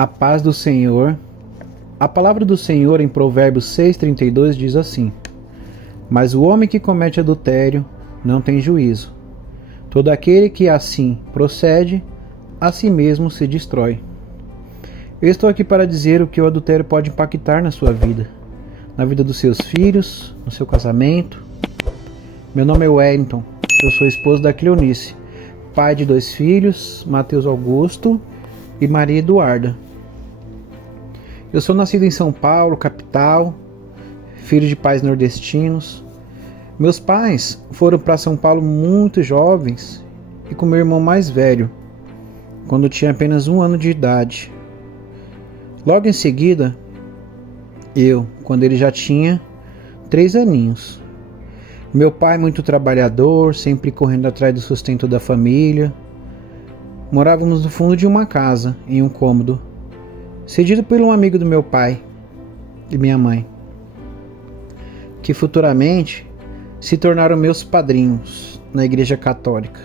A paz do Senhor. A palavra do Senhor em Provérbios 6,32 diz assim: Mas o homem que comete adultério não tem juízo. Todo aquele que assim procede, a si mesmo se destrói. Eu estou aqui para dizer o que o adultério pode impactar na sua vida, na vida dos seus filhos, no seu casamento. Meu nome é Wellington, eu sou esposo da Cleonice, pai de 2 filhos, Mateus Augusto e Maria Eduarda. Eu sou nascido em São Paulo, capital, filho de pais nordestinos. Meus pais foram para São Paulo muito jovens e com meu irmão mais velho, quando tinha apenas 1 ano de idade. Logo em seguida, quando ele já tinha 3 aninhos. Meu pai, muito trabalhador, sempre correndo atrás do sustento da família. Morávamos no fundo de uma casa, em um cômodo, cedido por um amigo do meu pai e minha mãe, que futuramente se tornaram meus padrinhos na Igreja Católica.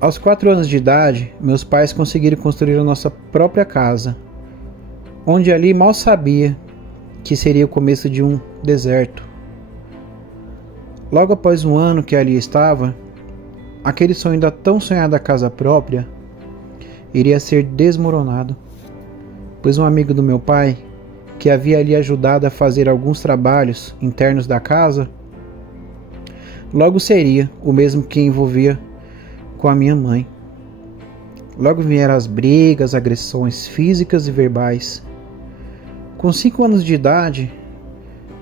Aos 4 anos de idade, meus pais conseguiram construir a nossa própria casa, onde ali mal sabia que seria o começo de um deserto. Logo após 1 ano que ali estava, aquele sonho da tão sonhada casa própria iria ser desmoronado, pois um amigo do meu pai, que havia ali ajudado a fazer alguns trabalhos internos da casa, logo seria o mesmo que envolvia com a minha mãe. Logo vieram as brigas, agressões físicas e verbais. Com 5 anos de idade,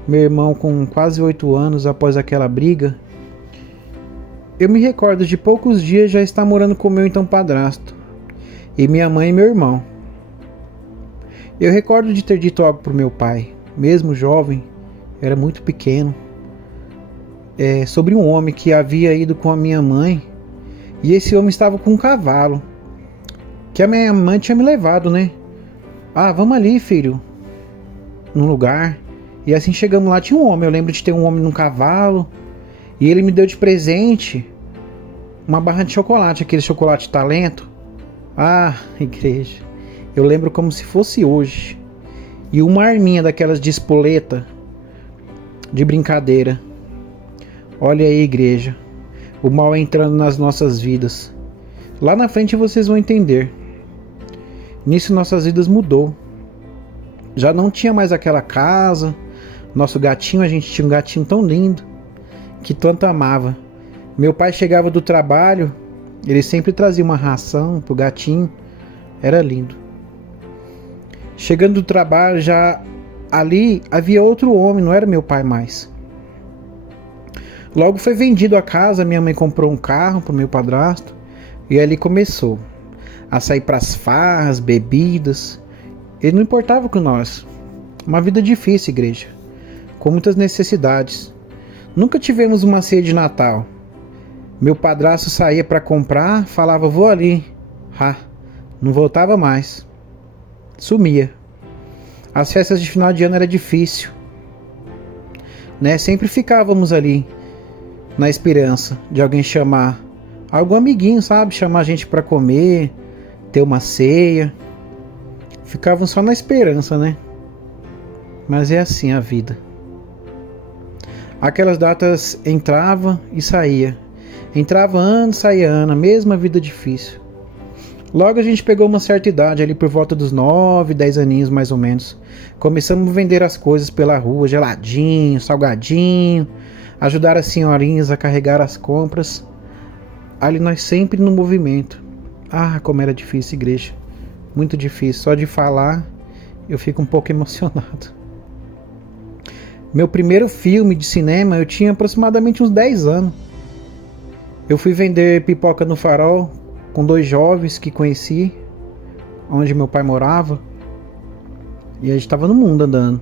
meu irmão com quase 8 anos após aquela briga, eu me recordo de poucos dias já estar morando com meu então padrasto, e minha mãe e meu irmão. Eu recordo de ter dito algo para o meu pai, mesmo jovem, era muito pequeno, sobre um homem que havia ido com a minha mãe, e esse homem estava com um cavalo, que a minha mãe tinha me levado, né? Vamos ali, filho, num lugar. E assim chegamos lá, tinha um homem, eu lembro de ter um homem num cavalo, e ele me deu de presente uma barra de chocolate, aquele chocolate Talento. Igreja, eu lembro como se fosse hoje. E uma arminha daquelas de espoleta, de brincadeira. Olha aí, igreja, o mal entrando nas nossas vidas. Lá na frente vocês vão entender. Nisso nossas vidas mudou. Já não tinha mais aquela casa. Nosso gatinho, a gente tinha um gatinho tão lindo, que tanto amava. Meu pai chegava do trabalho, ele sempre trazia uma ração pro gatinho. Era lindo. Chegando do trabalho, já ali havia outro homem, não era meu pai mais. Logo foi vendido a casa, minha mãe comprou um carro pro meu padrasto, e ali começou a sair pras farras, bebidas. Ele não importava com nós. Uma vida difícil, igreja, com muitas necessidades. Nunca tivemos uma ceia de Natal. Meu padrasto saía para comprar, falava, vou ali. Não voltava mais. Sumia. As festas de final de ano era difícil, né? Sempre ficávamos ali na esperança de alguém chamar, algum amiguinho, sabe? Chamar a gente para comer, ter uma ceia. Ficavam só na esperança, né? Mas é assim a vida. Aquelas datas entrava e saía. Entrava ano, saía ano, a mesma vida difícil. Logo a gente pegou uma certa idade, ali por volta dos 9, 10 aninhos mais ou menos. Começamos a vender as coisas pela rua, geladinho, salgadinho, ajudar as senhorinhas a carregar as compras. Ali nós sempre no movimento. Como era difícil, igreja. Muito difícil, só de falar eu fico um pouco emocionado. Meu primeiro filme de cinema eu tinha aproximadamente uns 10 anos. Eu fui vender pipoca no Farol com 2 jovens que conheci, onde meu pai morava, e a gente estava no mundo andando.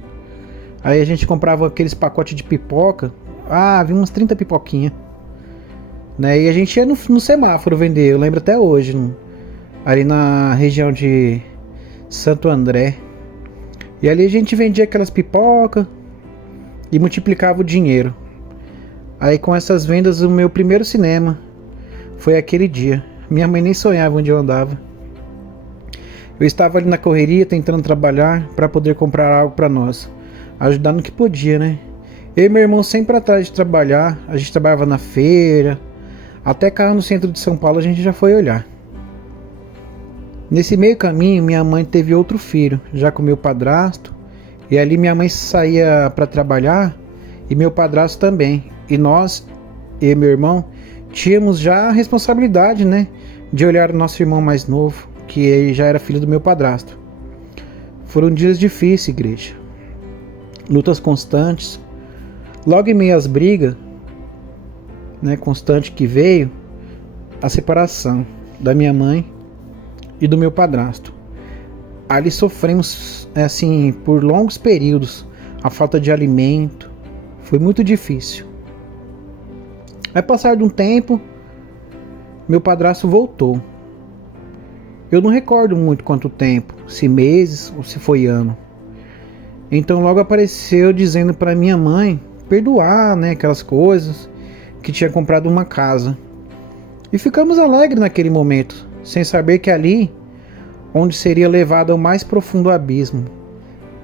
Aí a gente comprava aqueles pacotes de pipoca, havia umas 30 pipoquinhas, né? E a gente ia no semáforo vender, eu lembro até hoje, ali na região de Santo André. E ali a gente vendia aquelas pipocas e multiplicava o dinheiro. Aí com essas vendas, o meu primeiro cinema foi aquele dia. Minha mãe nem sonhava onde eu andava. Eu estava ali na correria tentando trabalhar para poder comprar algo para nós, ajudar no que podia, né? Eu e meu irmão sempre atrás de trabalhar, a gente trabalhava na feira, até carro no centro de São Paulo a gente já foi olhar. Nesse meio caminho, minha mãe teve outro filho, já com meu padrasto, e ali minha mãe saía para trabalhar e meu padrasto também. E nós, eu e meu irmão, tínhamos já a responsabilidade, né, de olhar o nosso irmão mais novo, que ele já era filho do meu padrasto. Foram dias difíceis, igreja. Lutas constantes. Logo em meio às brigas, né, constante que veio, a separação da minha mãe e do meu padrasto. Ali sofremos, assim, por longos períodos, a falta de alimento. Foi muito difícil. Aí, passar de um tempo, meu padrasto voltou. Eu não recordo muito quanto tempo, se meses ou se foi ano. Então logo apareceu dizendo para minha mãe perdoar, né, aquelas coisas, que tinha comprado uma casa. E ficamos alegres naquele momento, sem saber que ali, onde seria levado ao mais profundo abismo.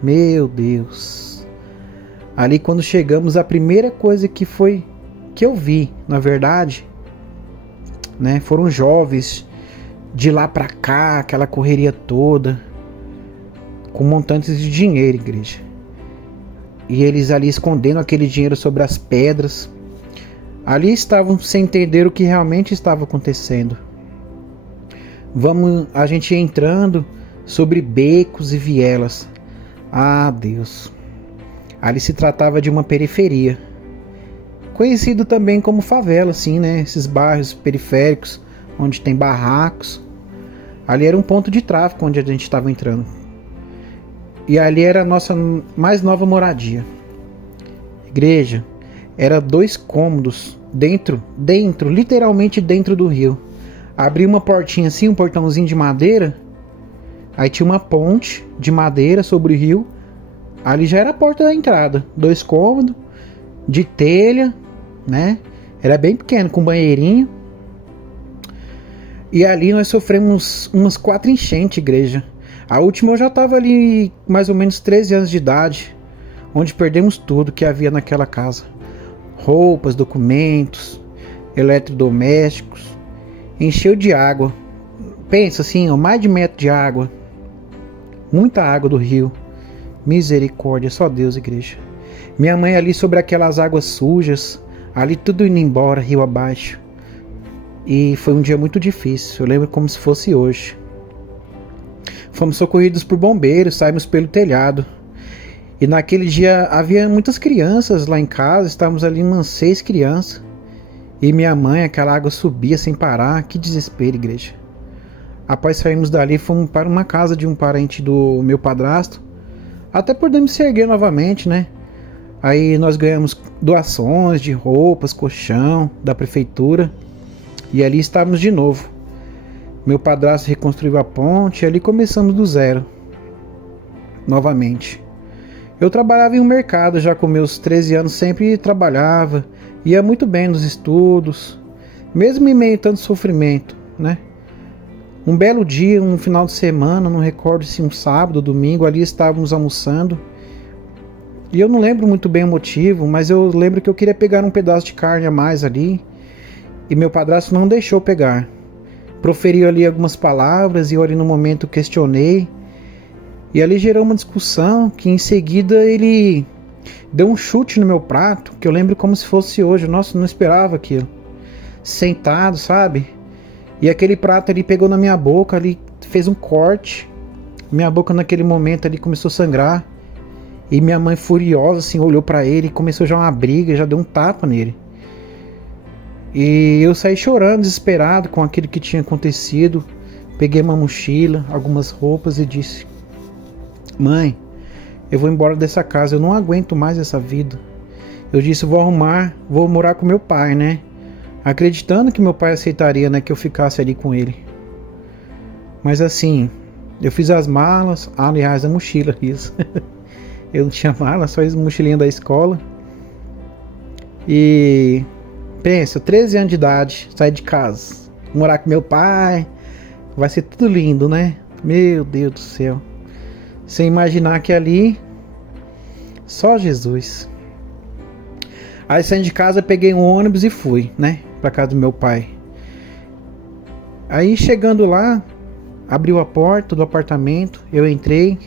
Meu Deus! Ali quando chegamos, a primeira coisa que eu vi, na verdade, né, foram jovens de lá pra cá, aquela correria toda, com montantes de dinheiro, igreja. E eles ali escondendo aquele dinheiro sobre as pedras. Ali estavam sem entender o que realmente estava acontecendo. A gente entrando sobre becos e vielas. Ah, Deus. Ali se tratava de uma periferia, conhecido também como favela, assim, né? Esses bairros periféricos, onde tem barracos. Ali era um ponto de tráfico onde a gente estava entrando. E ali era a nossa mais nova moradia. Igreja, era 2 cômodos dentro, literalmente dentro do rio. Abri uma portinha assim, um portãozinho de madeira. Aí tinha uma ponte de madeira sobre o rio. Ali já era a porta da entrada. 2 cômodos, de telha, né? Era bem pequeno, com banheirinho. E ali nós sofremos umas 4 enchentes, igreja. A última eu já estava ali mais ou menos 13 anos de idade, onde perdemos tudo que havia naquela casa. Roupas, documentos, eletrodomésticos. Encheu de água. Pensa assim, ó, mais de metro de água. Muita água do rio. Misericórdia, só Deus, igreja. Minha mãe ali sobre aquelas águas sujas, ali tudo indo embora, rio abaixo. E foi um dia muito difícil, eu lembro como se fosse hoje. Fomos socorridos por bombeiros, saímos pelo telhado. E naquele dia havia muitas crianças lá em casa, estávamos ali umas 6 crianças. E minha mãe, aquela água subia sem parar, que desespero, igreja. Após sairmos dali, fomos para uma casa de um parente do meu padrasto, até podemos se erguer novamente, né? Aí nós ganhamos doações de roupas, colchão da prefeitura. E ali estávamos de novo. Meu padrasto reconstruiu a ponte e ali começamos do zero. Novamente. Eu trabalhava em um mercado já com meus 13 anos, sempre trabalhava. Ia muito bem nos estudos. Mesmo em meio a tanto sofrimento, né? Um belo dia, um final de semana, não recordo se um sábado ou domingo, ali estávamos almoçando. E eu não lembro muito bem o motivo, mas eu lembro que eu queria pegar um pedaço de carne a mais ali. E meu padrasto não deixou pegar. Proferiu ali algumas palavras e eu ali no momento questionei. E ali gerou uma discussão que em seguida ele deu um chute no meu prato, que eu lembro como se fosse hoje. Nossa, não esperava aquilo. Sentado, sabe? E aquele prato ali pegou na minha boca, ali fez um corte. Minha boca naquele momento ali começou a sangrar. E minha mãe furiosa assim olhou pra ele e começou já uma briga, já deu um tapa nele. E eu saí chorando, desesperado com aquilo que tinha acontecido. Peguei uma mochila, algumas roupas e disse: mãe, eu vou embora dessa casa, eu não aguento mais essa vida. Eu disse: vou morar com meu pai, né? Acreditando que meu pai aceitaria, né, que eu ficasse ali com ele. Mas assim, eu fiz as malas, aliás, a mochila, isso. Eu não tinha mala, só a mochilinha da escola. E pensa, 13 anos de idade, sair de casa, morar com meu pai, vai ser tudo lindo, né? Meu Deus do céu. Sem imaginar que ali só Jesus. Aí saindo de casa, peguei um ônibus e fui, né, pra casa do meu pai. Aí chegando lá, abriu a porta do apartamento, eu entrei,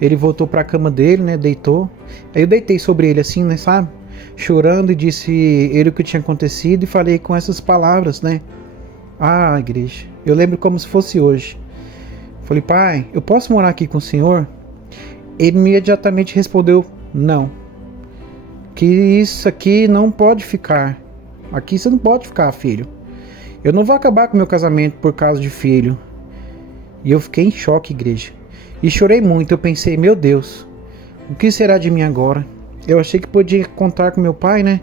ele voltou pra cama dele, né, deitou. Aí eu deitei sobre ele assim, né, sabe, chorando, e disse ele o que tinha acontecido e falei com essas palavras, né. Ah, igreja, eu lembro como se fosse hoje. Falei: pai, eu posso morar aqui com o senhor? Ele imediatamente respondeu: não. Que isso aqui não pode ficar. Aqui você não pode ficar, filho. Eu não vou acabar com meu casamento por causa de filho. E eu fiquei em choque, igreja. E chorei muito. Eu pensei: meu Deus, o que será de mim agora? Eu achei que podia contar com meu pai, né?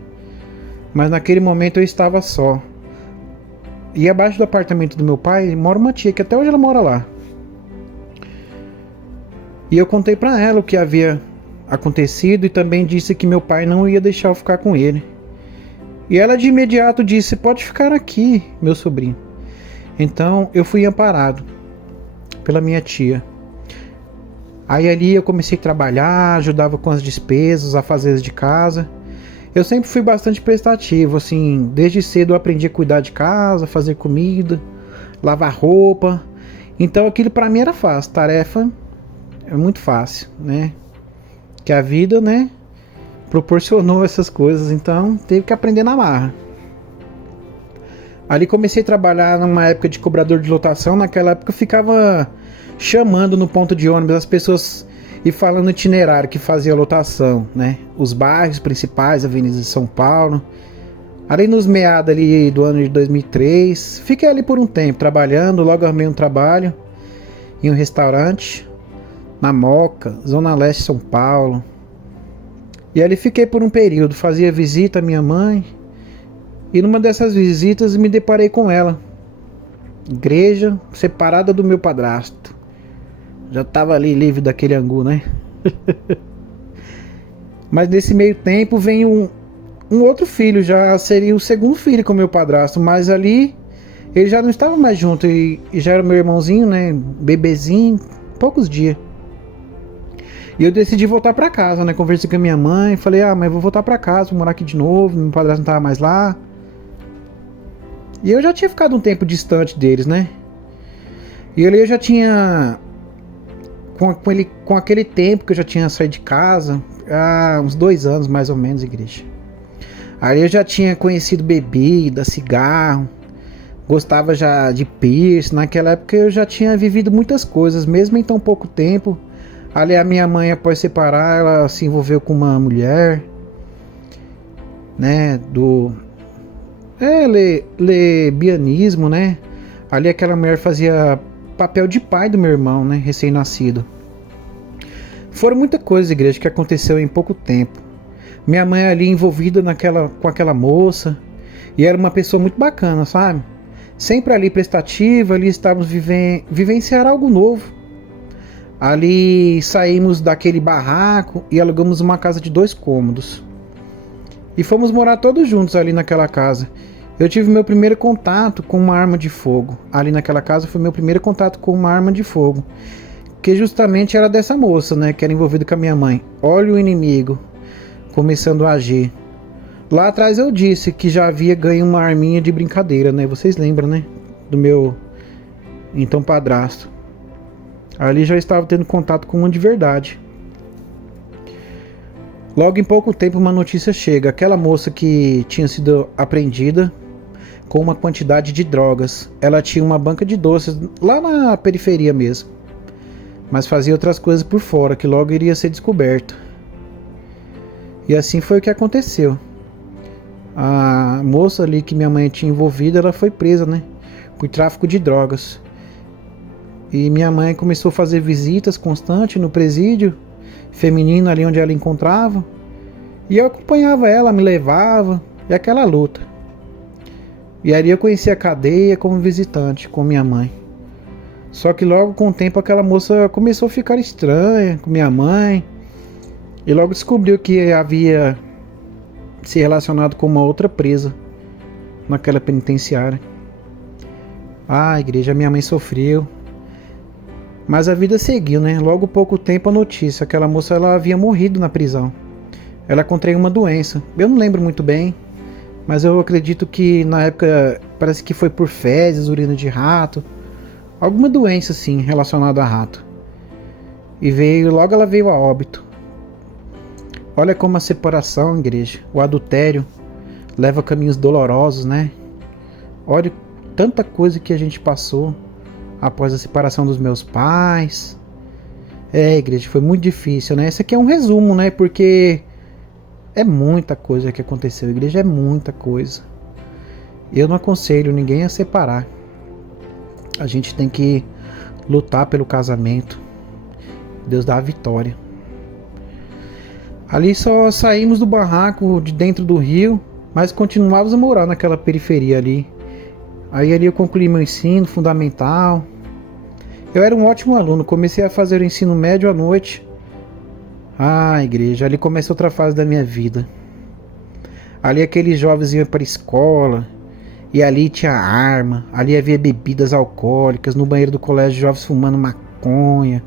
Mas naquele momento eu estava só. E abaixo do apartamento do meu pai mora uma tia, que até hoje ela mora lá. E eu contei pra ela o que havia acontecido e também disse que meu pai não ia deixar eu ficar com ele. E ela de imediato disse: pode ficar aqui, meu sobrinho. Então eu fui amparado pela minha tia. Aí ali eu comecei a trabalhar, ajudava com as despesas, afazeres de casa. Eu sempre fui bastante prestativo, assim, desde cedo eu aprendi a cuidar de casa, fazer comida, lavar roupa. Então aquilo pra mim era fácil, tarefa é muito fácil, né? Que a vida, né, proporcionou essas coisas, então teve que aprender na marra. Ali comecei a trabalhar numa época de cobrador de lotação. Naquela época eu ficava chamando no ponto de ônibus as pessoas e falando o itinerário que fazia a lotação, né? Os bairros principais, avenidas de São Paulo. Ali nos meados ali do ano de 2003, fiquei ali por um tempo trabalhando. Logo arrumei um trabalho em um restaurante na Moca, Zona Leste de São Paulo. E ali fiquei por um período, fazia visita à minha mãe. E numa dessas visitas me deparei com ela. Igreja, separada do meu padrasto. Já estava ali livre daquele angu, né? Mas nesse meio tempo vem um outro filho, já seria o segundo filho com o meu padrasto. Mas ali ele já não estava mais junto e já era meu irmãozinho, né? Bebezinho, poucos dias. E eu decidi voltar pra casa, né? Conversei com a minha mãe, falei: ah, mas eu vou voltar pra casa, vou morar aqui de novo, meu padrasto não tava mais lá. E eu já tinha ficado um tempo distante deles, né? E ali eu já tinha, com aquele tempo que eu já tinha saído de casa, há uns 2 anos mais ou menos, igreja. Aí eu já tinha conhecido bebida, cigarro, gostava já de piercing. Naquela época eu já tinha vivido muitas coisas, mesmo em tão pouco tempo. Ali a minha mãe, após separar, ela se envolveu com uma mulher, né, lesbianismo, né? Ali aquela mulher fazia papel de pai do meu irmão, né, recém-nascido. Foram muitas coisas, igreja, que aconteceu em pouco tempo. Minha mãe ali envolvida com aquela moça, e era uma pessoa muito bacana, sabe? Sempre ali prestativa, ali estávamos vivenciar algo novo. Ali saímos daquele barraco e alugamos uma casa de 2 cômodos. E fomos morar todos juntos ali naquela casa. Eu tive meu primeiro contato com uma arma de fogo. Ali naquela casa foi meu primeiro contato com uma arma de fogo. Que justamente era dessa moça, né? Que era envolvida com a minha mãe. Olha o inimigo começando a agir. Lá atrás eu disse que já havia ganho uma arminha de brincadeira, né? Vocês lembram, né? Do meu então padrasto. Ali já estava tendo contato com uma de verdade. Logo em pouco tempo uma notícia chega. Aquela moça que tinha sido apreendida com uma quantidade de drogas. Ela tinha uma banca de doces lá na periferia mesmo. Mas fazia outras coisas por fora que logo iria ser descoberta. E assim foi o que aconteceu. A moça ali que minha mãe tinha envolvido, ela foi presa, né? Por tráfico de drogas. E minha mãe começou a fazer visitas constantes no presídio feminino ali onde ela encontrava. E eu acompanhava ela, me levava, e aquela luta. E ali eu conheci a cadeia como visitante com minha mãe. Só que logo com o tempo aquela moça começou a ficar estranha com minha mãe. E logo descobriu que havia se relacionado com uma outra presa naquela penitenciária. Ah, igreja, minha mãe sofreu. Mas a vida seguiu, né? Logo pouco tempo a notícia, aquela moça ela havia morrido na prisão. Ela contraiu uma doença. Eu não lembro muito bem, mas eu acredito que na época parece que foi por fezes, urina de rato, alguma doença assim relacionada a rato. E logo ela veio a óbito. Olha como a separação, igreja, o adultério leva caminhos dolorosos, né? Olha tanta coisa que a gente passou após a separação dos meus pais. Igreja, foi muito difícil, né? Esse aqui é um resumo, né? Porque é muita coisa que aconteceu, igreja, é muita coisa. Eu não aconselho ninguém a separar. A gente tem que lutar pelo casamento. Deus dá a vitória. Ali só saímos do barraco de dentro do rio, mas continuávamos a morar naquela periferia ali. Aí ali eu concluí meu ensino fundamental. Eu era um ótimo aluno, comecei a fazer o ensino médio à noite. Igreja, ali começou outra fase da minha vida. Ali aqueles jovens iam para a escola, e ali tinha arma, ali havia bebidas alcoólicas, no banheiro do colégio jovens fumando maconha,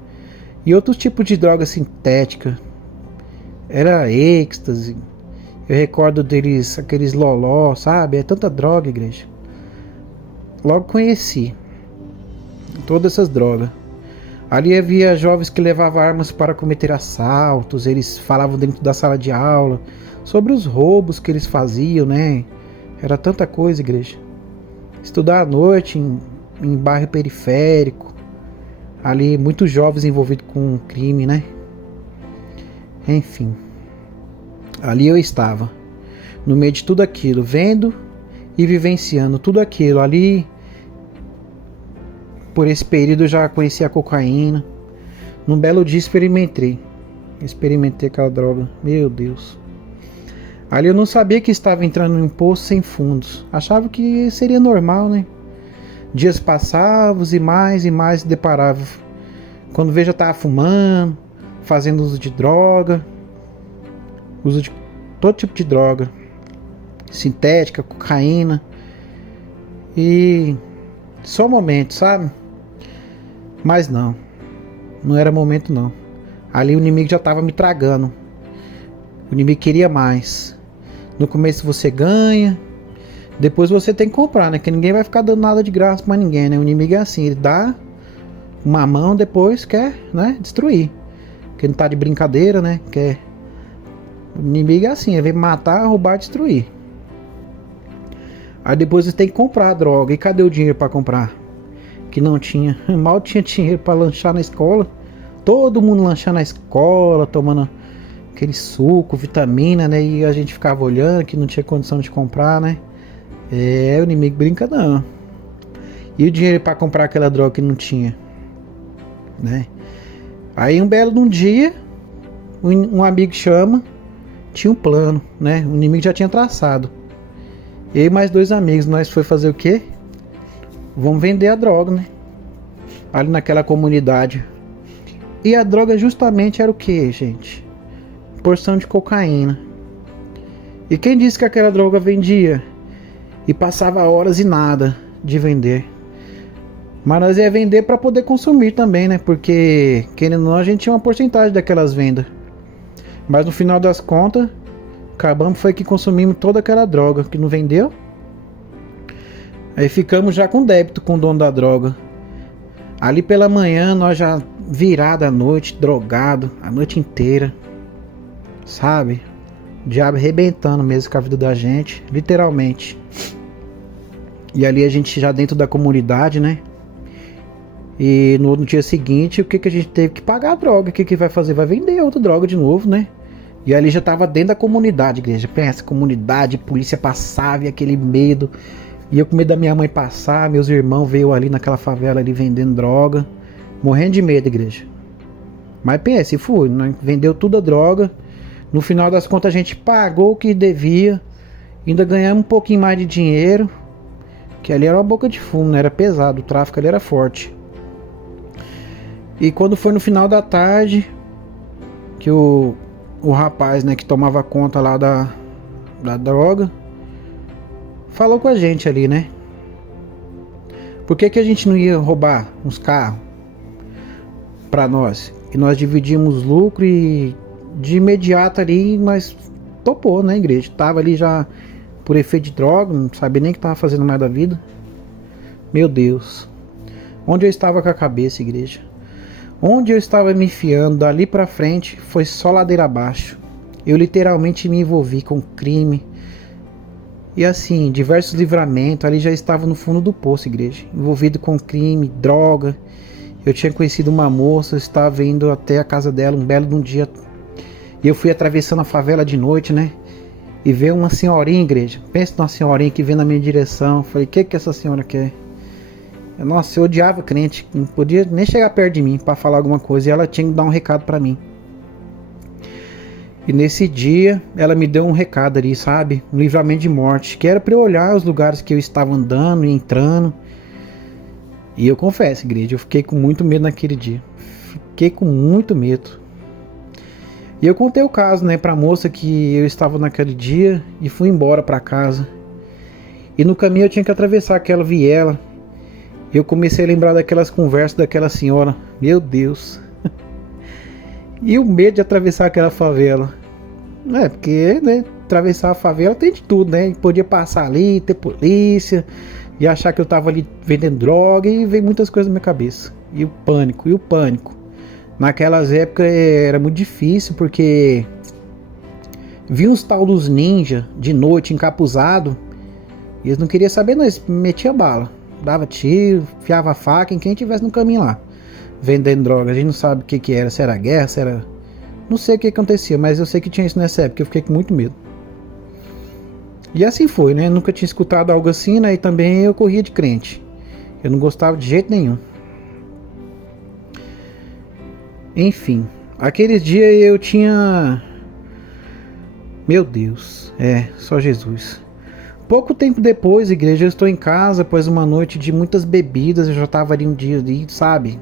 e outros tipos de droga sintética. Era êxtase. Eu recordo deles, aqueles loló, sabe? É tanta droga, igreja. Logo conheci todas essas drogas. Ali havia jovens que levavam armas para cometer assaltos. Eles falavam dentro da sala de aula sobre os roubos que eles faziam, né? Era tanta coisa, igreja. Estudar à noite em bairro periférico. Ali muitos jovens envolvidos com crime, né? Enfim. Ali eu estava, no meio de tudo aquilo, vendo e vivenciando tudo aquilo. Ali, por esse período, eu já conhecia a cocaína. Num belo dia experimentei aquela droga. Meu Deus. Ali eu não sabia que estava entrando em um poço sem fundos. Achava que seria normal, né? Dias passavam e mais deparava. Quando vejo eu estava fumando, fazendo uso de droga. Uso de todo tipo de droga. Sintética, cocaína. E só momento, sabe? Mas não era momento não. Ali o inimigo já estava me tragando. O inimigo queria mais. No começo você ganha, depois você tem que comprar, né? Que ninguém vai ficar dando nada de graça pra ninguém, né? O inimigo é assim, ele dá uma mão, depois quer, né, destruir. Porque não tá de brincadeira, né? O inimigo é assim, ele vem matar, roubar, destruir. Aí depois você tem que comprar a droga. E cadê o dinheiro pra comprar? Que não tinha. Mal tinha dinheiro pra lanchar na escola. Todo mundo lanchando na escola, tomando aquele suco, vitamina, né? E a gente ficava olhando que não tinha condição de comprar, né? O inimigo brinca não. E o dinheiro pra comprar aquela droga que não tinha, né? Aí um belo de um dia, um amigo chama, tinha um plano, né? O inimigo já tinha traçado. Eu e mais 2 amigos, nós foi fazer o quê? Vamos vender a droga, né? Ali naquela comunidade. E a droga justamente era o quê, gente? Porção de cocaína. E quem disse que aquela droga vendia? E passava horas e nada de vender. Mas nós ia vender para poder consumir também, né? Porque, querendo ou não, a gente tinha uma porcentagem daquelas vendas. Mas no final das contas, acabamos foi que consumimos toda aquela droga que não vendeu. Aí ficamos já com débito com o dono da droga. Ali pela manhã, nós já virado à noite, drogado, a noite inteira. Sabe? O diabo arrebentando mesmo com a vida da gente, literalmente. E ali a gente já dentro da comunidade, né? E no dia seguinte, o que a gente teve que pagar a droga? O que vai fazer? Vai vender outra droga de novo, né? E ali já tava dentro da comunidade, igreja. Pensa, comunidade, polícia passava e aquele medo. E eu com medo da minha mãe passar, meus irmãos veio ali naquela favela ali vendendo droga. Morrendo de medo, igreja. Mas pensa, e fui, né? Vendeu toda a droga. No final das contas a gente pagou o que devia. Ainda ganhamos um pouquinho mais de dinheiro. Que ali era uma boca de fumo, né? Era pesado, o tráfico ali era forte. E quando foi no final da tarde, que o rapaz, né, que tomava conta lá da droga, falou com a gente ali, né? Por que a gente não ia roubar uns carros? para nós. E nós dividimos lucro e de imediato ali, mas topou, né, igreja? Tava ali já por efeito de droga, não sabia nem o que tava fazendo mais da vida. Meu Deus. Onde eu estava com a cabeça, igreja? Onde eu estava me enfiando dali pra frente foi só ladeira abaixo. Eu literalmente me envolvi com crime. E assim, diversos livramentos, ali já estava no fundo do poço, igreja. Envolvido com crime, droga. Eu tinha conhecido uma moça, estava indo até a casa dela um belo de um dia. E eu fui atravessando a favela de noite, né? E veio uma senhorinha, igreja. Pensa numa senhorinha que veio na minha direção. Falei, o que essa senhora quer? Nossa, eu odiava crente. Não podia nem chegar perto de mim para falar alguma coisa. E ela tinha que dar um recado para mim. E nesse dia, ela me deu um recado ali, sabe? Um livramento de morte. Que era para eu olhar os lugares que eu estava andando e entrando. E eu confesso, igreja, eu fiquei com muito medo naquele dia. Fiquei com muito medo. E eu contei o caso, né, pra moça que eu estava naquele dia e fui embora pra casa. E no caminho eu tinha que atravessar aquela viela. E eu comecei a lembrar daquelas conversas daquela senhora. Meu Deus. E o medo de atravessar aquela favela. Porque, né, atravessar a favela tem de tudo, né? Podia passar ali, ter polícia, e achar que eu tava ali vendendo droga, e veio muitas coisas na minha cabeça. E o pânico. Naquelas épocas era muito difícil, porque vi uns tal dos ninja de noite encapuzado, e eles não queriam saber não, eles metiam bala, dava tiro, fiava a faca em quem tivesse no caminho lá, vendendo droga. A gente não sabe o que era, se era guerra, se era... Não sei o que acontecia, mas eu sei que tinha isso nessa época, eu fiquei com muito medo. E assim foi, né? Nunca tinha escutado algo assim, né? E também eu corria de crente. Eu não gostava de jeito nenhum. Enfim, aqueles dias eu tinha... Meu Deus, só Jesus. Pouco tempo depois, igreja, eu estou em casa após uma noite de muitas bebidas. Eu já estava ali um dia ali, sabe?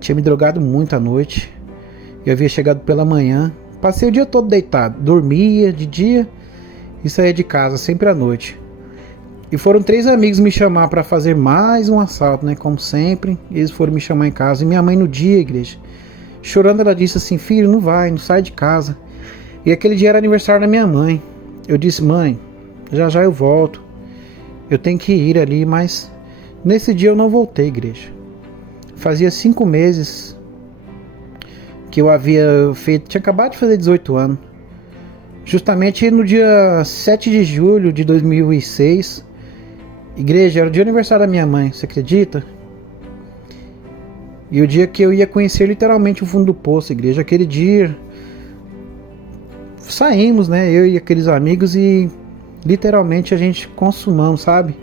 Tinha me drogado muito à noite. Eu havia chegado pela manhã. Passei o dia todo deitado. Dormia de dia e saía de casa sempre à noite. E foram 3 amigos me chamar para fazer mais um assalto, né? Como sempre. Eles foram me chamar em casa. E minha mãe no dia, igreja, chorando, ela disse assim: filho, não sai de casa. E aquele dia era aniversário da minha mãe. Eu disse: mãe, já eu volto. Eu tenho que ir ali, mas nesse dia eu não voltei, igreja. Fazia 5 meses que eu havia feito, tinha acabado de fazer 18 anos. Justamente no dia 7 de julho de 2006. Igreja, era o dia do aniversário da minha mãe, você acredita? E o dia que eu ia conhecer literalmente o fundo do poço, igreja. Aquele dia saímos, né, eu e aqueles amigos, e literalmente a gente consumamos, sabe,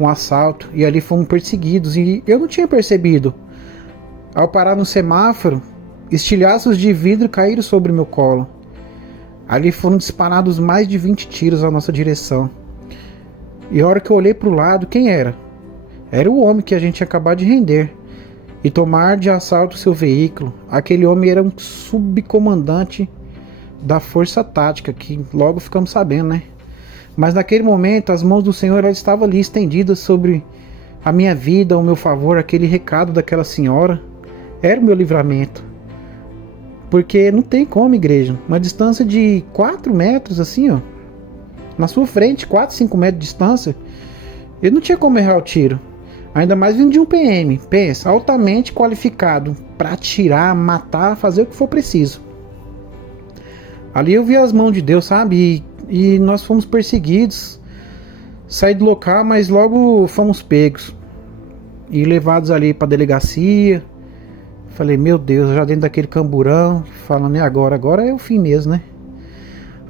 um assalto. E ali fomos perseguidos e eu não tinha percebido. Ao parar no semáforo, estilhaços de vidro caíram sobre meu colo. Ali foram disparados mais de 20 tiros à nossa direção. E a hora que eu olhei para o lado, quem era? Era o homem que a gente tinha acabado de render e tomar de assalto seu veículo. Aquele homem era um subcomandante da força tática, que logo ficamos sabendo, né? Mas naquele momento as mãos do Senhor estavam ali estendidas sobre a minha vida, ao meu favor. Aquele recado daquela senhora era o meu livramento. Porque não tem como, igreja, uma distância de 4 metros assim, ó, na sua frente, 4, 5 metros de distância, eu não tinha como errar o tiro. Ainda mais vindo de um PM, pensa, altamente qualificado para atirar, matar, fazer o que for preciso. Ali eu vi as mãos de Deus, sabe? E nós fomos perseguidos, saí do local, mas logo fomos pegos e levados ali para delegacia. Falei, meu Deus, já dentro daquele camburão, falando, e agora é o fim mesmo, né?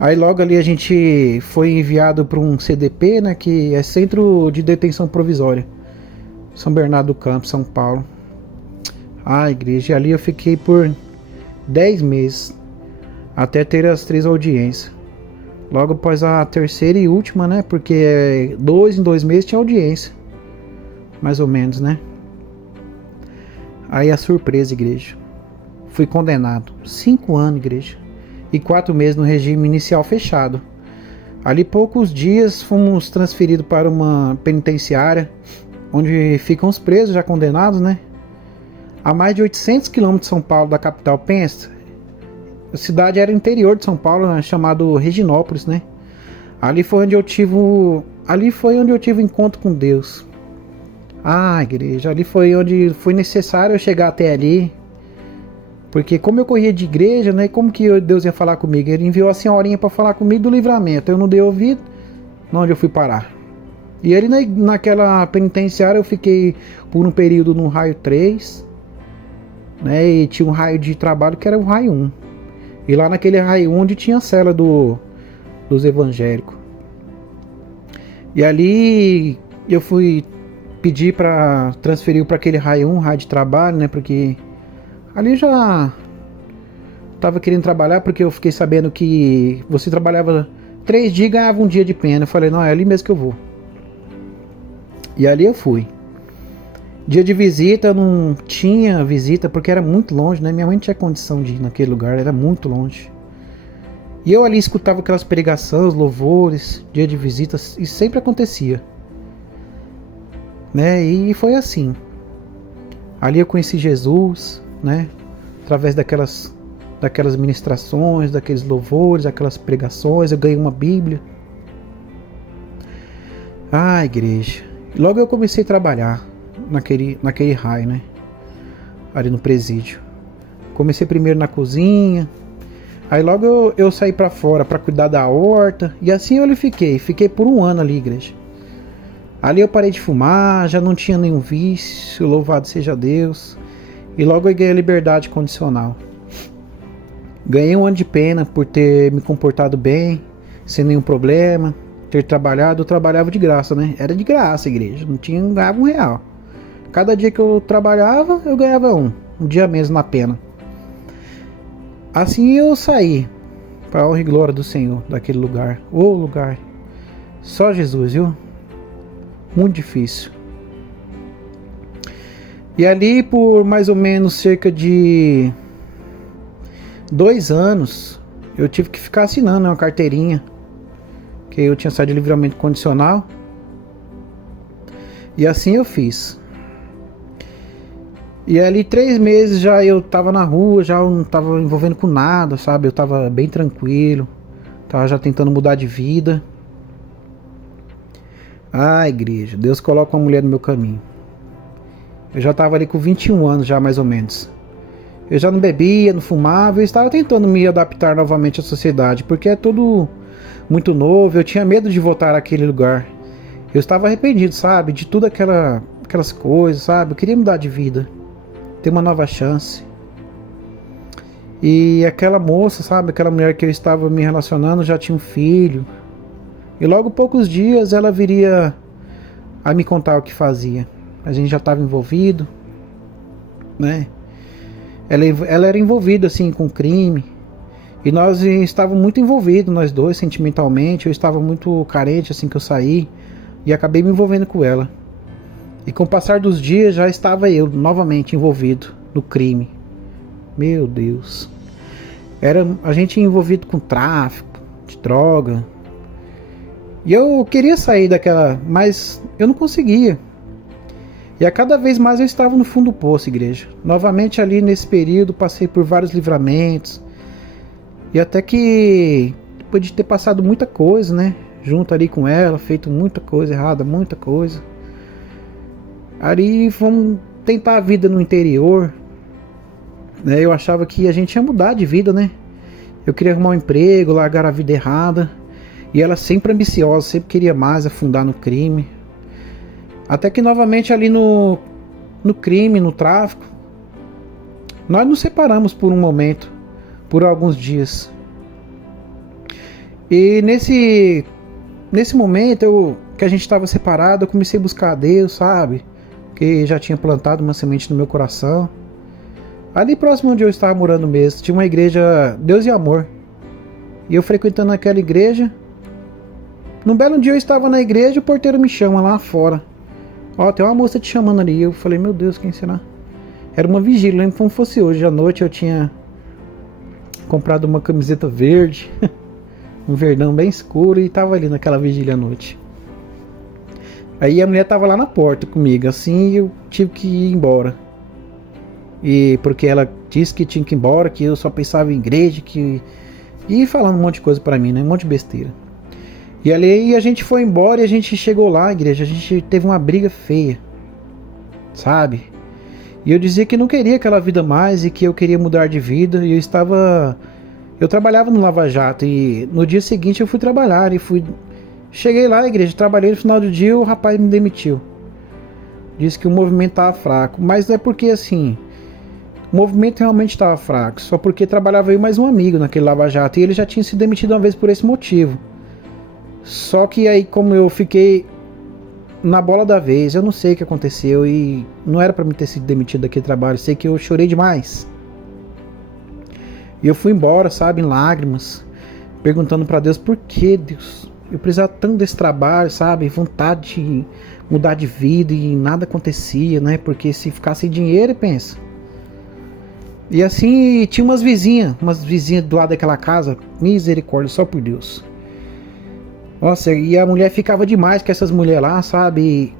Aí logo ali a gente foi enviado para um CDP, né, que é Centro de Detenção Provisória, São Bernardo do Campo, São Paulo. Igreja, e ali eu fiquei por 10 meses, até ter as 3 audiências. Logo após a terceira e última, né, porque 2 em 2 meses tinha audiência, mais ou menos, né? Aí a surpresa, igreja, fui condenado 5 anos, igreja, e 4 meses no regime inicial fechado. Ali poucos dias fomos transferidos para uma penitenciária, onde ficam os presos já condenados, né? a mais de 800 quilômetros de São Paulo, da capital. Pensa, a cidade era interior de São Paulo, né, chamado Reginópolis, né? Ali foi onde eu tive o encontro com Deus. Ah, igreja, ali foi onde foi necessário eu chegar até ali. Porque como eu corria de igreja, né, como que Deus ia falar comigo? Ele enviou a senhorinha para falar comigo do livramento. Eu não dei ouvido, onde eu fui parar. E ali naquela penitenciária eu fiquei por um período no raio 3, né, e tinha um raio de trabalho que era o raio 1. E lá naquele raio 1 onde tinha a cela dos evangélicos. E ali eu fui pedir para transferir para aquele raio 1, raio de trabalho, né, porque ali já tava querendo trabalhar, porque eu fiquei sabendo que você trabalhava 3 dias e ganhava um dia de pena. Eu falei, não, é ali mesmo que eu vou. E ali eu fui. Dia de visita, eu não tinha visita porque era muito longe, né? Minha mãe não tinha condição de ir naquele lugar, era muito longe. E eu ali escutava aquelas pregações, louvores, dia de visitas, e sempre acontecia, né? E foi assim. Ali eu conheci Jesus, né? Através daquelas ministrações, daqueles louvores, aquelas pregações, eu ganhei uma Bíblia. Ah, igreja. Logo eu comecei a trabalhar naquele raio, né? Ali no presídio. Comecei primeiro na cozinha. Aí logo eu saí pra fora pra cuidar da horta. E assim eu ali fiquei. Fiquei por um ano ali, igreja. Ali eu parei de fumar, já não tinha nenhum vício, louvado seja Deus. E logo eu ganhei a liberdade condicional. Ganhei um ano de pena por ter me comportado bem, sem nenhum problema, ter trabalhado. Eu trabalhava de graça, né? Era de graça, igreja, não ganhava R$1. Cada dia que eu trabalhava, eu ganhava um dia mesmo na pena. Assim eu saí, para a honra e glória do Senhor, daquele lugar. Ô lugar, só Jesus, viu? Muito difícil. E ali por mais ou menos cerca de 2 anos, eu tive que ficar assinando uma carteirinha, que eu tinha saído de livramento condicional. E assim eu fiz. E ali 3 meses já eu tava na rua, já eu não tava envolvendo com nada, sabe? Eu tava bem tranquilo, tava já tentando mudar de vida. Ah, igreja, Deus coloca uma mulher no meu caminho. Eu já tava ali com 21 anos já, mais ou menos. Eu já não bebia, não fumava, eu estava tentando me adaptar novamente à sociedade, porque é tudo muito novo, eu tinha medo de voltar àquele lugar. Eu estava arrependido, sabe, de tudo aquelas coisas, sabe? Eu queria mudar de vida, ter uma nova chance. E aquela moça, sabe, aquela mulher que eu estava me relacionando já tinha um filho. E logo poucos dias ela viria a me contar o que fazia. A gente já estava envolvido, né? Ela era envolvida assim com crime. E nós estávamos muito envolvidos, nós dois, sentimentalmente. Eu estava muito carente assim que eu saí. E acabei me envolvendo com ela. E com o passar dos dias já estava eu novamente envolvido no crime. Meu Deus. Era a gente envolvido com tráfico de droga. E eu queria sair daquela, mas eu não conseguia. E a cada vez mais eu estava no fundo do poço, igreja. Novamente ali nesse período passei por vários livramentos. E até que depois de ter passado muita coisa, né? Junto ali com ela, feito muita coisa errada, muita coisa. Ali vamos tentar a vida no interior, né? Eu achava que a gente ia mudar de vida, né? Eu queria arrumar um emprego, largar a vida errada. E ela sempre ambiciosa, sempre queria mais afundar no crime. Até que novamente ali no crime, no tráfico, nós nos separamos por um momento, por alguns dias. E nesse momento que a gente estava separado, eu comecei a buscar a Deus, sabe? Que já tinha plantado uma semente no meu coração. Ali próximo onde eu estava morando mesmo, tinha uma igreja Deus e Amor. E eu frequentando aquela igreja. Num belo dia eu estava na igreja e o porteiro me chama lá fora. Ó, tem uma moça te chamando ali. Eu falei, meu Deus, quem será? Era uma vigília, lembro como fosse hoje. À noite eu tinha comprado uma camiseta verde, um verdão bem escuro, e tava ali naquela vigília à noite. Aí a mulher tava lá na porta comigo, assim, e eu tive que ir embora. E porque ela disse que tinha que ir embora, que eu só pensava em igreja, que... E falando um monte de coisa pra mim, né? Um monte de besteira. E ali a gente foi embora e a gente chegou lá, igreja, a gente teve uma briga feia, sabe? E eu dizia que não queria aquela vida mais e que eu queria mudar de vida. E eu trabalhava no Lava Jato e no dia seguinte eu fui trabalhar e cheguei lá, igreja, trabalhei no final do dia, o rapaz me demitiu. Disse que o movimento estava fraco, mas não é porque assim, o movimento realmente estava fraco, só porque trabalhava eu mais um amigo naquele Lava Jato e ele já tinha sido demitido uma vez por esse motivo. Só que aí, como eu fiquei na bola da vez, eu não sei o que aconteceu e não era pra mim ter sido demitido daquele trabalho, sei que eu chorei demais. E eu fui embora, sabe, em lágrimas, perguntando pra Deus por que, Deus, eu precisava tanto desse trabalho, sabe, vontade de mudar de vida e nada acontecia, né, porque se ficasse sem dinheiro, pensa. E assim, tinha umas vizinhas do lado daquela casa, misericórdia, só por Deus. Nossa, e a mulher ficava demais com essas mulheres lá, sabe? E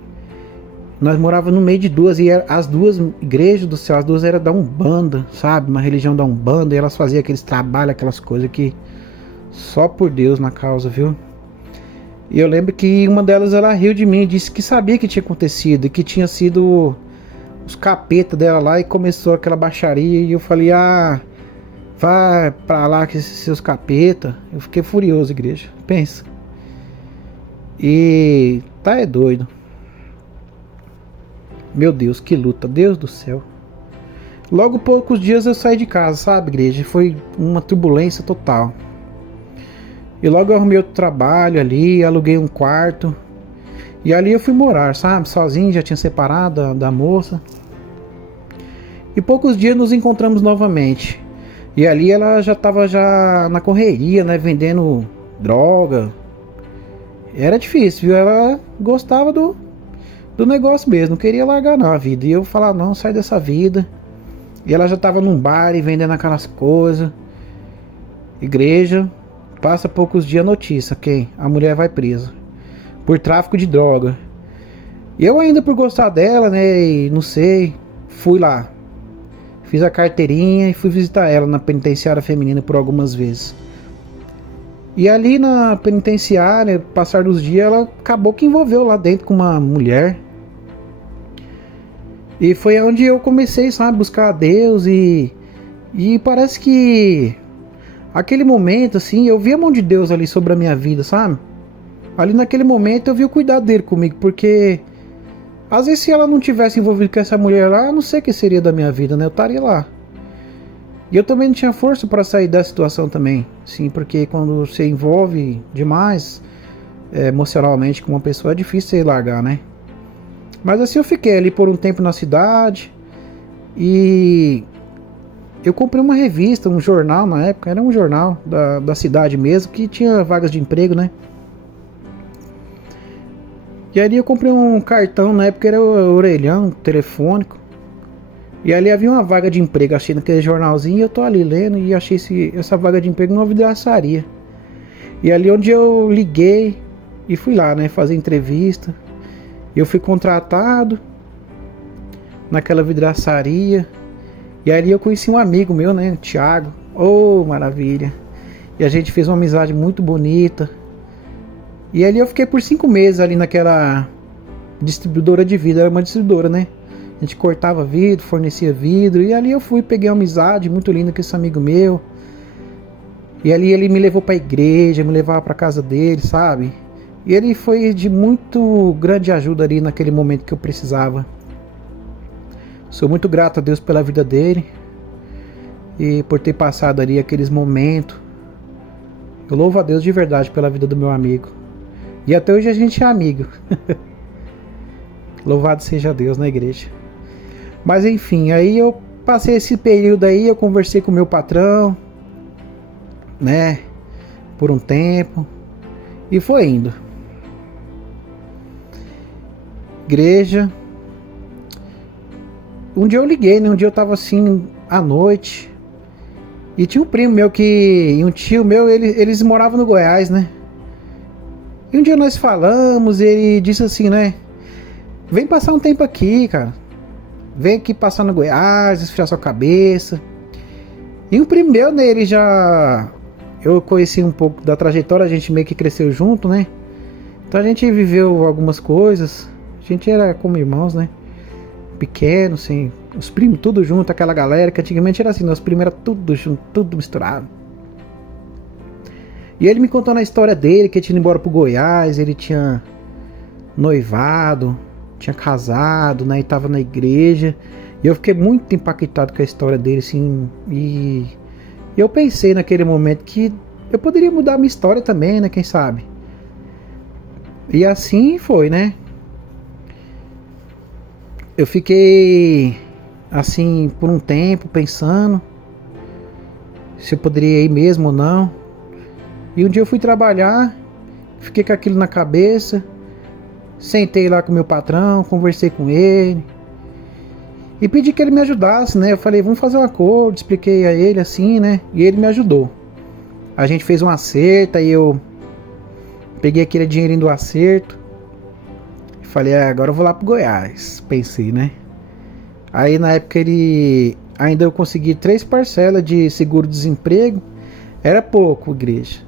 nós morávamos no meio de duas, e as duas igrejas do céu, as duas eram da Umbanda, sabe? Uma religião da Umbanda, e elas faziam aqueles trabalhos, aquelas coisas que só por Deus na causa, viu? E eu lembro que uma delas, ela riu de mim, disse que sabia que tinha acontecido, e que tinha sido os capeta dela lá, e começou aquela baixaria, e eu falei, vai pra lá com esses seus capeta. Eu fiquei furioso, igreja, pensa. E é doido. Meu Deus, que luta, Deus do céu. Logo poucos dias eu saí de casa, sabe, igreja? Foi uma turbulência total. E logo eu arrumei outro trabalho ali, aluguei um quarto. E ali eu fui morar, sabe, sozinho, já tinha separado da moça. E poucos dias nos encontramos novamente. E ali ela já estava na correria, né, vendendo droga. Era difícil, viu? Ela gostava do negócio mesmo, não queria largar não a vida. E eu falava, não, sai dessa vida. E ela já estava num bar e vendendo aquelas coisas. Igreja, passa poucos dias notícia, quem? A mulher vai presa por tráfico de droga. E eu ainda por gostar dela, né, e não sei, fui lá. Fiz a carteirinha e fui visitar ela na penitenciária feminina por algumas vezes. E ali na penitenciária, passar dos dias, ela acabou que envolveu lá dentro com uma mulher. E foi onde eu comecei, sabe, a buscar a Deus e parece que aquele momento, assim, eu vi a mão de Deus ali sobre a minha vida, sabe? Ali naquele momento eu vi o cuidado dele comigo, porque às vezes se ela não tivesse envolvido com essa mulher lá, eu não sei o que seria da minha vida, né? Eu estaria lá. E eu também não tinha força para sair da situação também, sim, porque quando você envolve demais emocionalmente com uma pessoa é difícil você largar, né? Mas assim eu fiquei ali por um tempo na cidade e eu comprei uma revista, um jornal na época, era um jornal da cidade mesmo, que tinha vagas de emprego, né? E ali eu comprei um cartão, na época era o orelhão telefônico. E ali havia uma vaga de emprego, achei naquele jornalzinho, e eu tô ali lendo e achei essa vaga de emprego numa vidraçaria. E ali onde eu liguei e fui lá, né, fazer entrevista. Eu fui contratado naquela vidraçaria. E ali eu conheci um amigo meu, né, o Thiago. Oh, maravilha. E a gente fez uma amizade muito bonita. E ali eu fiquei por 5 meses ali naquela distribuidora de vidro, era uma distribuidora, né? A gente cortava vidro, fornecia vidro. E ali eu peguei uma amizade muito linda com esse amigo meu. E ali ele me levou pra igreja, me levava pra casa dele, sabe? E ele foi de muito grande ajuda ali naquele momento que eu precisava. Sou muito grato a Deus pela vida dele. E por ter passado ali aqueles momentos. Eu louvo a Deus de verdade pela vida do meu amigo. E até hoje a gente é amigo. Louvado seja Deus na igreja. Mas enfim, aí eu passei esse período aí, eu conversei com o meu patrão, né, por um tempo, e foi indo. Igreja. Um dia eu liguei, né, um dia eu tava assim, à noite, e tinha um primo meu e um tio meu, eles moravam no Goiás, né. E um dia nós falamos, e ele disse assim, né, vem passar um tempo aqui, cara. vem aqui passar no Goiás, esfriar sua cabeça. E um primo meu, né, ele já... Eu conheci um pouco da trajetória, a gente meio que cresceu junto, né? Então a gente viveu algumas coisas. A gente era como irmãos, né? Pequeno, assim, os primos tudo junto, aquela galera que antigamente era assim, nós primos era tudo junto, tudo misturado. E ele me contou na história dele que ele tinha ido embora pro Goiás, ele tinha noivado, tinha casado, né, e tava na igreja. E eu fiquei muito impactado com a história dele, assim, e eu pensei naquele momento que eu poderia mudar a minha história também, né, quem sabe. E assim foi, né. Eu fiquei assim por um tempo pensando se eu poderia ir mesmo ou não. E um dia eu fui trabalhar, fiquei com aquilo na cabeça, sentei lá com o meu patrão, conversei com ele e pedi que ele me ajudasse, né? Eu falei, vamos fazer um acordo, expliquei a ele assim, né? E ele me ajudou. A gente fez um acerto, aí eu peguei aquele dinheirinho do acerto. Falei, agora eu vou lá pro Goiás, pensei, né? Aí na época ainda eu consegui 3 parcelas de seguro-desemprego. Era pouco, igreja.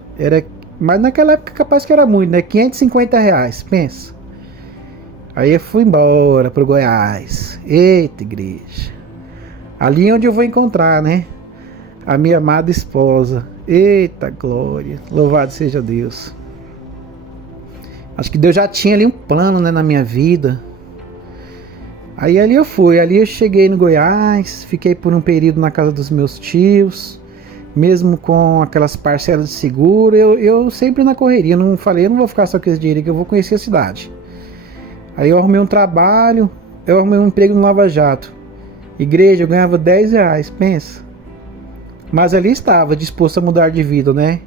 Mas naquela época capaz que era muito, né? R$ 550, pensa. Aí eu fui embora pro Goiás. Eita, igreja. Ali onde eu vou encontrar, né? A minha amada esposa. Eita glória. Louvado seja Deus. Acho que Deus já tinha ali um plano, né, na minha vida. Aí ali eu fui, ali eu cheguei no Goiás, fiquei por um período na casa dos meus tios, mesmo com aquelas parcelas de seguro, eu sempre na correria, não falei, eu não vou ficar só com esse dinheiro, que eu vou conhecer a cidade. Aí eu arrumei um trabalho, eu arrumei um emprego no Lava Jato. Igreja, eu ganhava R$ 10, pensa. Mas ali estava, disposto a mudar de vida, né?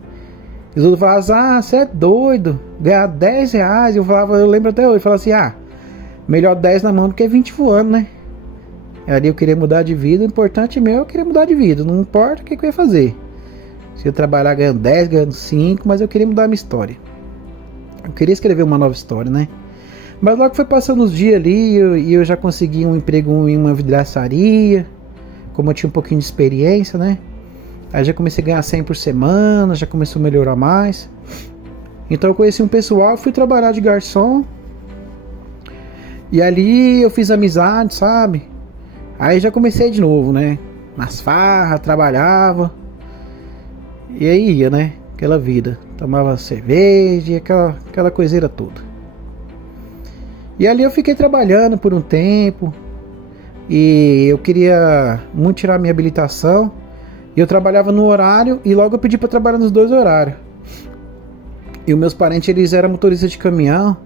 E os outros falavam, você é doido, ganhar R$ 10. Eu lembro até hoje, falava assim, melhor 10 na mão do que 20 voando, né? Ali eu queria mudar de vida, o importante meu, eu queria mudar de vida, não importa o que eu ia fazer. Se eu trabalhar ganhando 10, ganhando 5, mas eu queria mudar a minha história. Eu queria escrever uma nova história, né? Mas logo foi passando os dias ali, e eu já consegui um emprego em uma vidraçaria, como eu tinha um pouquinho de experiência, né? Aí já comecei a ganhar 100 por semana, já começou a melhorar mais. Então eu conheci um pessoal, fui trabalhar de garçom. E ali eu fiz amizade, sabe? Aí já comecei de novo, né? Nas farras, trabalhava. E aí ia, né? Aquela vida. Tomava cerveja, aquela coiseira toda. E ali eu fiquei trabalhando por um tempo. E eu queria muito tirar minha habilitação. E eu trabalhava no horário e logo eu pedi para trabalhar nos 2 horários. E os meus parentes, eles eram motoristas de caminhão.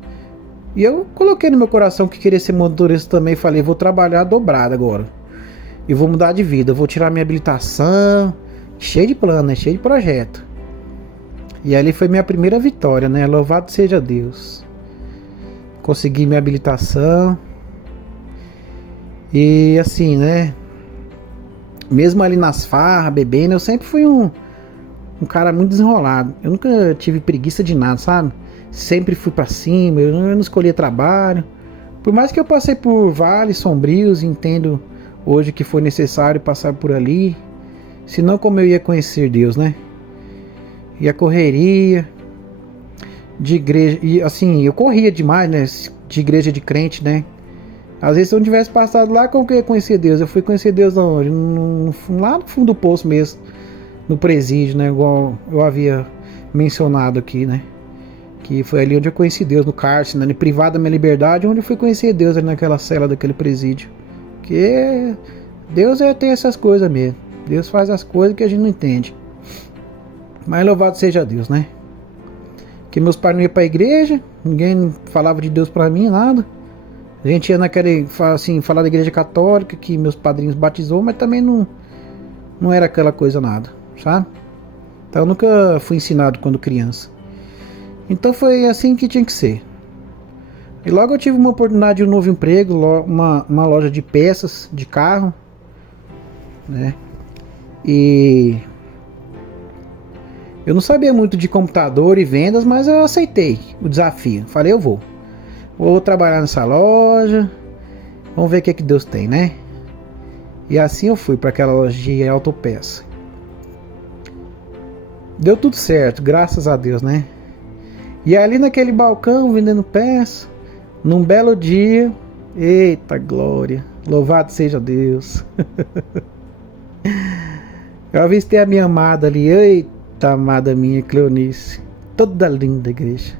E eu coloquei no meu coração que queria ser motorista também. Falei, vou trabalhar dobrado agora. E vou mudar de vida, vou tirar minha habilitação. Cheio de plano, né? Cheio de projeto. E ali foi minha primeira vitória, né? Louvado seja Deus. Consegui minha habilitação. E assim, né? Mesmo ali nas farras, bebendo, eu sempre fui um cara muito desenrolado. Eu nunca tive preguiça de nada, sabe? Sempre fui pra cima, eu não escolhia trabalho. Por mais que eu passei por vales sombrios, entendo hoje que foi necessário passar por ali. Senão como eu ia conhecer Deus, né? E a correria de igreja, e assim, eu corria demais, né? De igreja de crente, né? Às vezes se eu não tivesse passado lá, como que eu ia conhecer Deus? Eu fui conhecer Deus onde? Lá no fundo do poço mesmo, no presídio, né? Igual eu havia mencionado aqui, né? Que foi ali onde eu conheci Deus, no cárcere, né? Privado da minha liberdade, onde eu fui conhecer Deus, ali naquela cela daquele presídio. Porque Deus tem essas coisas mesmo. Deus faz as coisas que a gente não entende. Mas louvado seja Deus, né? Que meus pais não iam pra igreja, ninguém falava de Deus pra mim, nada. A gente ia falar da igreja católica, que meus padrinhos batizou, mas também não era aquela coisa nada, sabe? Então eu nunca fui ensinado quando criança. Então foi assim que tinha que ser. E logo eu tive uma oportunidade de um novo emprego, uma loja de peças de carro, né? E eu não sabia muito de computador e vendas, mas eu aceitei o desafio. Falei, eu vou trabalhar nessa loja, vamos ver o que Deus tem, né? E assim eu fui para aquela loja de autopeça. Deu tudo certo, graças a Deus, né? E ali naquele balcão vendendo peça, num belo dia, eita glória, louvado seja Deus. Eu avistei a minha amada ali, eita amada minha Cleonice, toda linda, igreja.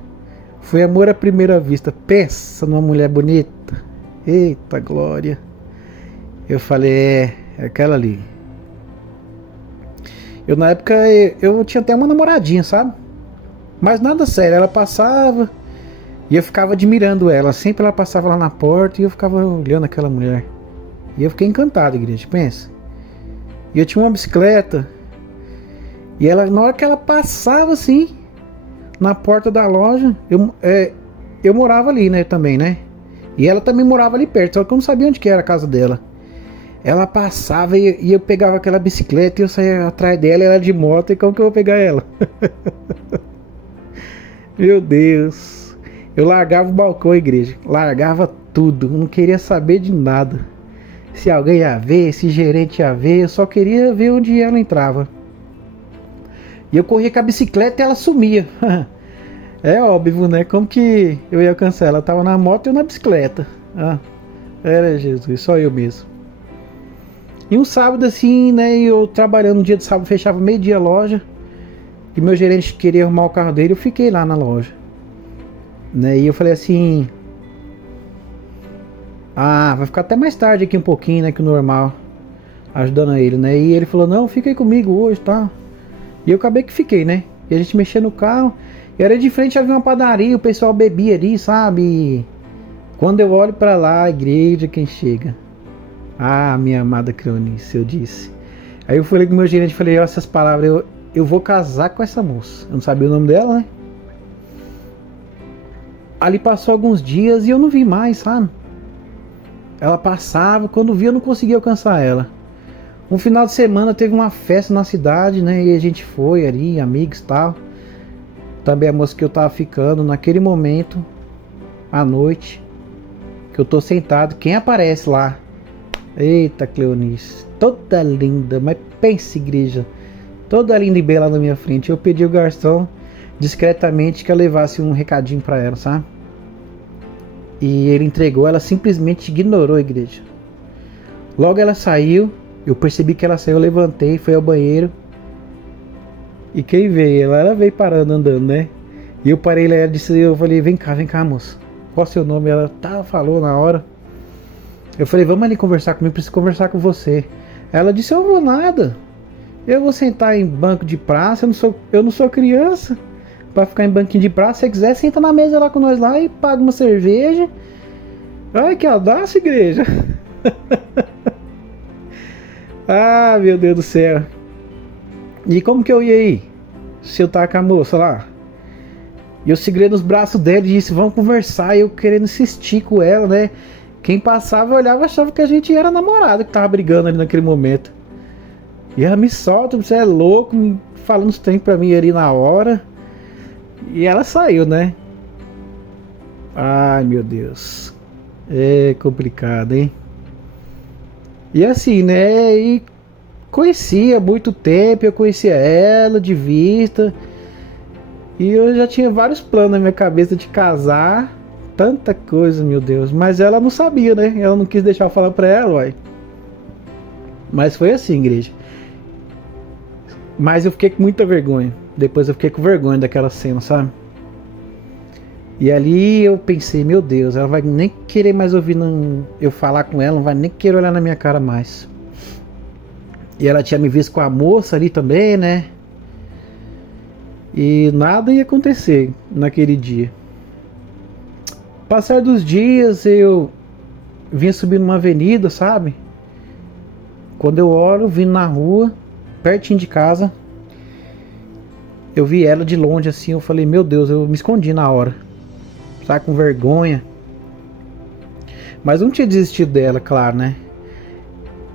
Foi amor à primeira vista, pensa numa mulher bonita, eita glória. Eu falei, é aquela ali. Eu na época, eu tinha até uma namoradinha, sabe? Mas nada sério, ela passava e eu ficava admirando ela. Sempre ela passava lá na porta e eu ficava olhando aquela mulher. E eu fiquei encantado, igreja, pensa. E eu tinha uma bicicleta. E ela, na hora que ela passava assim, na porta da loja, eu morava ali, né, também, né? E ela também morava ali perto, só que eu não sabia onde que era a casa dela. Ela passava e eu pegava aquela bicicleta e eu saía atrás dela, ela de moto, e como que eu vou pegar ela? Meu Deus. Eu largava o balcão, igreja. Largava tudo. Não queria saber de nada. Se alguém ia ver, se gerente ia ver. Eu só queria ver onde ela entrava. E eu corria com a bicicleta e ela sumia. É óbvio, né? Como que eu ia alcançar? Ela tava na moto e eu na bicicleta. Era Jesus, só eu mesmo. E um sábado assim, né? Eu trabalhando no dia de sábado, fechava meio-dia a loja. E meu gerente queria arrumar o carro dele, eu fiquei lá na loja. Né? E eu falei assim: vai ficar até mais tarde aqui um pouquinho, né? Que o normal. Ajudando ele, né? E ele falou: não, fica aí comigo hoje, tá? E eu acabei que fiquei, né? E a gente mexia no carro. E era de frente, havia uma padaria, o pessoal bebia ali, sabe? E quando eu olho pra lá, a igreja, quem chega? Minha amada Cleonice, eu disse. Aí eu falei com o meu gerente, falei, essas palavras, eu vou casar com essa moça. Eu não sabia o nome dela, né? Ali passou alguns dias e eu não vi mais, sabe? Ela passava, quando vi eu não conseguia alcançar ela. Um final de semana teve uma festa na cidade, né? E a gente foi ali, amigos e tal. Também a moça que eu tava ficando, naquele momento, à noite, que eu tô sentado, quem aparece lá? Eita, Cleonice, toda linda, mas pense, igreja, toda linda e bela na minha frente. Eu pedi ao garçom discretamente que eu levasse um recadinho pra ela, sabe? E ele entregou, ela simplesmente ignorou a igreja. Logo ela saiu, eu percebi que ela saiu, eu levantei, fui ao banheiro. E quem veio? Ela veio parando, andando, né? E eu parei, ela disse, eu falei, vem cá, moça. Qual é o seu nome? Ela falou na hora. Eu falei, vamos ali conversar comigo, preciso conversar com você. Ela disse, eu não vou nada. Eu vou sentar em banco de praça, eu não sou criança pra ficar em banquinho de praça. Se você quiser, senta na mesa lá com nós lá e paga uma cerveja. Ai, que audácia, igreja. Meu Deus do céu. E como que eu ia ir? Se eu tava com a moça lá. E eu segurei nos braços dela e disse, vamos conversar. E eu querendo insistir com ela, né? Quem passava, olhava, achava que a gente era namorado, que tava brigando ali naquele momento. E ela me solta, você é louco, falando os trem pra mim ali na hora. E ela saiu, né? Ai, meu Deus. É complicado, hein? E assim, né? E conhecia há muito tempo, eu conhecia ela de vista. E eu já tinha vários planos na minha cabeça de casar. Tanta coisa, meu Deus. Mas ela não sabia, né? Ela não quis deixar eu falar pra ela, uai. Mas foi assim, igreja. Mas eu fiquei com muita vergonha. Depois eu fiquei com vergonha daquela cena, sabe? E ali eu pensei, meu Deus, ela vai nem querer mais ouvir eu falar com ela, não vai nem querer olhar na minha cara mais. E ela tinha me visto com a moça ali também, né? E nada ia acontecer naquele dia. Passar dos dias, eu vinha subindo uma avenida, sabe? Quando eu olho, vindo na rua, pertinho de casa, eu vi ela de longe assim, eu falei, meu Deus, eu me escondi na hora. Tá com vergonha. Mas não tinha desistido dela, claro, né?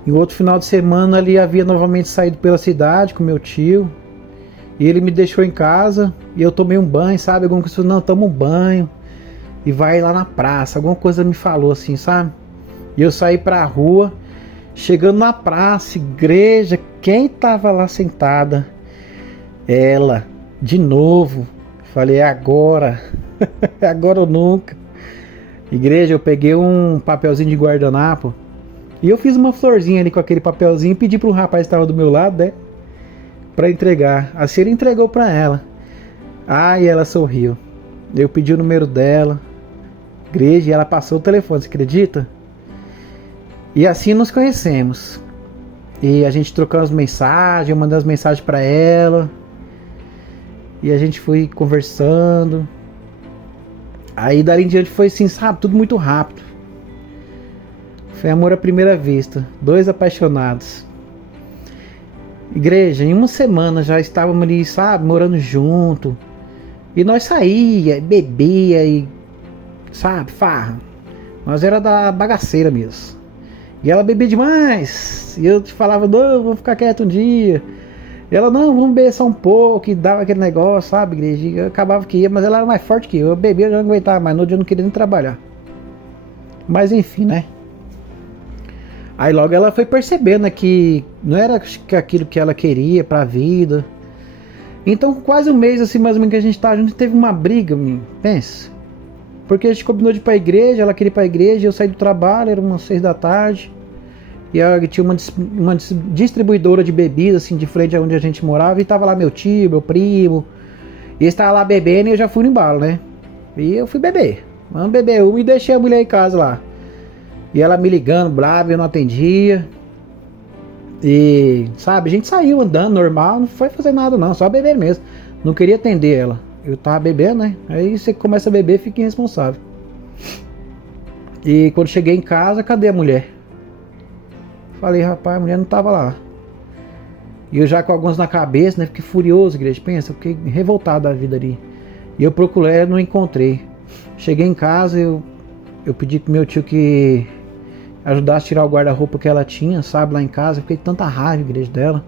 E o outro final de semana ali havia novamente saído pela cidade com meu tio. E ele me deixou em casa e eu tomei um banho, sabe? Alguma coisa, não, toma um banho e vai lá na praça. Alguma coisa me falou assim, sabe? E eu saí pra rua Chegando na praça, igreja, quem tava lá sentada? Ela, de novo. Falei, é agora. É agora ou nunca. Igreja, eu peguei um papelzinho de guardanapo e eu fiz uma florzinha ali com aquele papelzinho e pedi pro rapaz que estava do meu lado, né? Pra entregar. Assim ele entregou pra ela. E ela sorriu. Eu pedi o número dela. Igreja, e ela passou o telefone, você acredita? E assim nos conhecemos. E a gente trocou as mensagens, eu mandei as mensagens pra ela. E a gente foi conversando. Aí dali em diante foi assim, sabe, tudo muito rápido. Foi amor à primeira vista, 2 apaixonados. Igreja, em uma semana já estávamos ali, sabe, morando junto. E nós saía, bebia e, sabe, farra. Nós era da bagaceira mesmo. E ela bebia demais. E eu te falava, não, vou ficar quieto um dia. E ela, não, vamos beber só um pouco. E dava aquele negócio, sabe, igreja. E eu acabava que ia, mas ela era mais forte que eu. Eu bebia, eu já não aguentava mais. No dia eu não queria nem trabalhar. Mas enfim, né? Aí logo ela foi percebendo que não era aquilo que ela queria pra vida. Então quase um mês assim, mais ou menos, que a gente tava junto, teve uma briga, pensa. Porque a gente combinou de ir pra igreja, ela queria ir pra igreja, eu saí do trabalho, era umas 6 da tarde. E ela tinha uma distribuidora de bebidas, assim, de frente a onde a gente morava. E tava lá meu tio, meu primo. E eles estavam lá bebendo e eu já fui no embalo, né? E eu fui beber. Vamos beber uma e deixei a mulher em casa lá. E ela me ligando, brava, eu não atendia. E, sabe, a gente saiu andando normal, não foi fazer nada não, só beber mesmo. Não queria atender ela. Eu tava bebendo, né? Aí você começa a beber, fica irresponsável. E quando cheguei em casa, cadê a mulher? Falei, rapaz, a mulher não tava lá. E eu já com alguns na cabeça, né? Fiquei furioso, igreja. Pensa, fiquei revoltado da vida ali. E eu procurei ela, não encontrei. Cheguei em casa, eu pedi pro meu tio que ajudasse a tirar o guarda-roupa que ela tinha, sabe, lá em casa. Eu fiquei com tanta raiva, igreja, dela.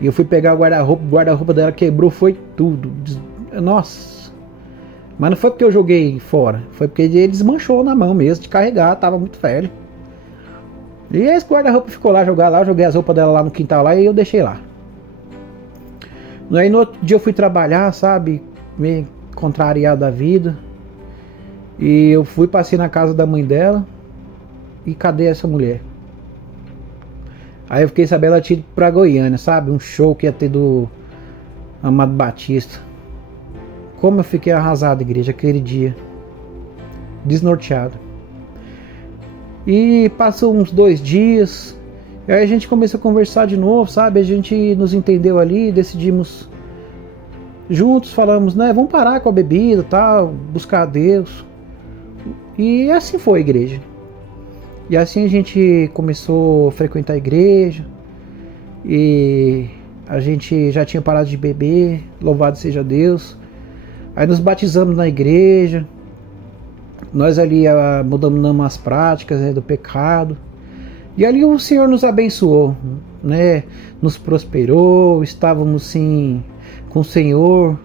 E eu fui pegar o guarda-roupa dela quebrou, foi tudo. Nossa. Mas não foi porque eu joguei fora, foi porque ele desmanchou na mão mesmo, de carregar, tava muito velho. E esse guarda-roupa ficou lá, eu joguei as roupas dela lá no quintal lá e eu deixei lá. Aí no outro dia eu fui trabalhar, sabe, meio contrariado da vida. E eu fui, passei na casa da mãe dela. E cadê essa mulher? Aí eu fiquei sabendo, ela tinha ido pra Goiânia, sabe? Um show que ia ter do Amado Batista. Como eu fiquei arrasado, igreja, aquele dia. Desnorteado. E passou uns 2 dias. E aí a gente começou a conversar de novo, sabe? A gente nos entendeu ali, decidimos juntos, falamos, né? Vamos parar com a bebida, tal, buscar a Deus. E assim foi a igreja. E assim a gente começou a frequentar a igreja. E a gente já tinha parado de beber, louvado seja Deus. Aí nos batizamos na igreja. Nós ali mudamos umas práticas, né, do pecado. E ali o Senhor nos abençoou, né? Nos prosperou, estávamos sim com o Senhor.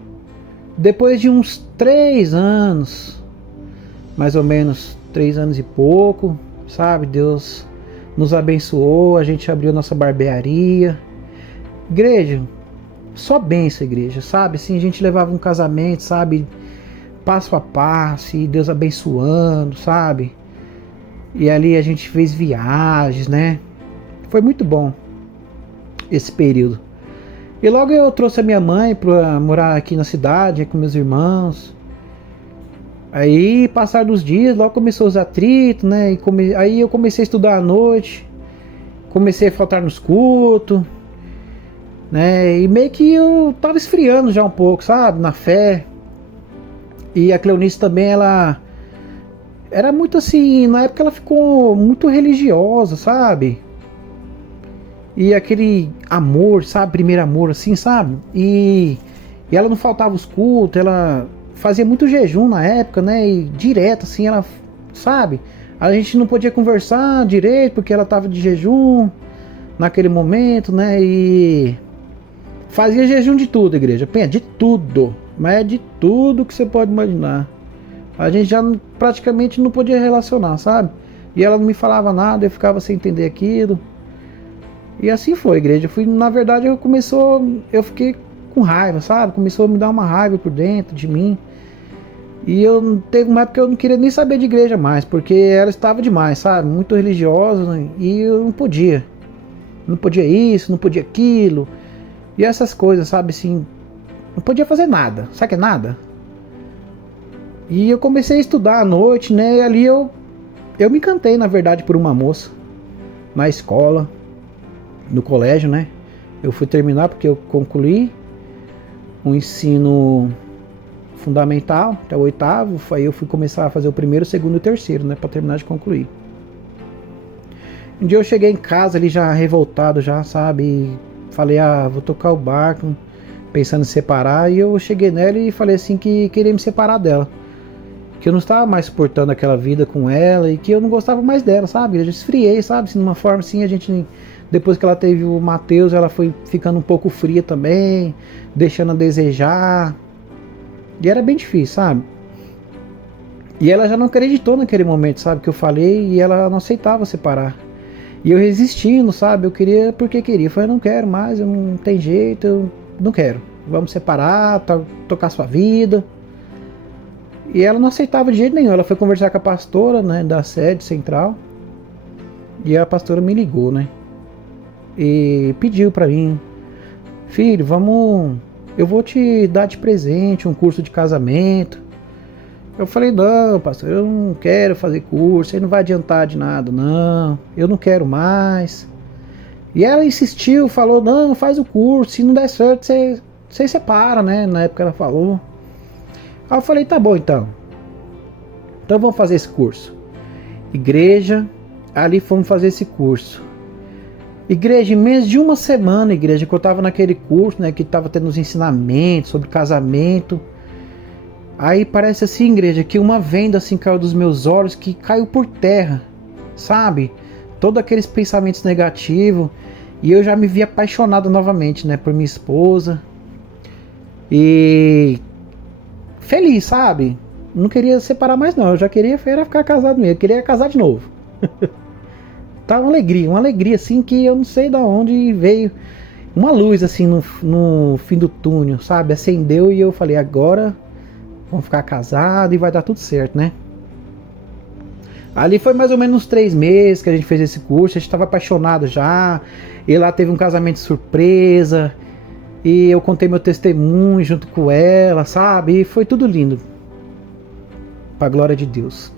Depois de uns 3 anos, mais ou menos 3 anos e pouco, sabe? Deus nos abençoou, a gente abriu nossa barbearia. Igreja, só bênção, igreja, sabe? Assim, a gente levava um casamento, sabe? Passo a passo, e Deus abençoando, sabe? E ali a gente fez viagens, né? Foi muito bom esse período. E logo eu trouxe a minha mãe para morar aqui na cidade, com meus irmãos. Aí, passar dos dias, logo começou os atritos, né? Aí eu comecei a estudar à noite. Comecei a faltar nos cultos, né? E meio que eu tava esfriando já um pouco, sabe? Na fé. E a Cleonice também, ela era muito assim, na época ela ficou muito religiosa, sabe? E aquele amor, sabe? Primeiro amor, assim, sabe? E ela não faltava os cultos, ela fazia muito jejum na época, né? E direto, assim, ela, sabe? A gente não podia conversar direito porque ela tava de jejum naquele momento, né? E fazia jejum de tudo, igreja. Pensa, de tudo. Mas é de tudo que você pode imaginar. A gente já praticamente não podia relacionar, sabe? E ela não me falava nada, eu ficava sem entender aquilo. E assim foi, igreja. Na verdade, eu fiquei com raiva, sabe? Começou a me dar uma raiva por dentro de mim. E teve uma época que eu não queria nem saber de igreja mais, porque ela estava demais, sabe? Muito religiosa, né? E eu não podia. Não podia isso, não podia aquilo. E essas coisas, sabe, assim, não podia fazer nada. Sabe o que é nada? E eu comecei a estudar à noite, né? E ali eu me encantei, na verdade, por uma moça. Na escola, no colégio, né? Eu fui terminar porque eu concluí o ensino fundamental, até o 8º. Aí eu fui começar a fazer o 1º, 2º e 3º, né? Pra terminar de concluir. Um dia eu cheguei em casa ali já revoltado, já, sabe? E falei, vou tocar o barco, pensando em separar. E eu cheguei nela e falei assim que queria me separar dela. Que eu não estava mais suportando aquela vida com ela e que eu não gostava mais dela, sabe? Eu esfriei, sabe? Assim, de uma forma assim, depois que ela teve o Matheus, ela foi ficando um pouco fria também, deixando a desejar. E era bem difícil, sabe? E ela já não acreditou naquele momento, sabe? Que eu falei, e ela não aceitava separar. E eu resistindo, sabe? Eu queria porque queria. Eu falei, eu não quero mais, eu não tem jeito, eu não quero. Vamos separar, tocar sua vida. E ela não aceitava de jeito nenhum. Ela foi conversar com a pastora, né, da sede central. E a pastora me ligou, né? E pediu pra mim, filho, eu vou te dar de presente um curso de casamento. Eu falei, não, pastor, eu não quero fazer curso, aí não vai adiantar de nada, não. Eu não quero mais. E ela insistiu, falou, não, faz o curso, se não der certo, você separa, né? Na época ela falou. Aí eu falei, tá bom então. Então vamos fazer esse curso. Igreja, ali fomos fazer esse curso. Igreja, em menos de uma semana, igreja, que eu tava naquele curso, né? Que tava tendo os ensinamentos sobre casamento. Aí parece assim, igreja, que uma venda assim caiu dos meus olhos, que caiu por terra, sabe? Todos aqueles pensamentos negativos. E eu já me vi apaixonado novamente, né? Por minha esposa. E feliz, sabe? Não queria separar mais não, eu já queria ficar casado mesmo, eu queria casar de novo. Tá uma alegria assim que eu não sei de onde veio. Uma luz assim no fim do túnel, sabe? Acendeu e eu falei, agora vamos ficar casados e vai dar tudo certo, né? Ali foi mais ou menos uns 3 meses que a gente fez esse curso, a gente estava apaixonado já. E lá teve um casamento surpresa. E eu contei meu testemunho junto com ela, sabe? E foi tudo lindo. Pra glória de Deus.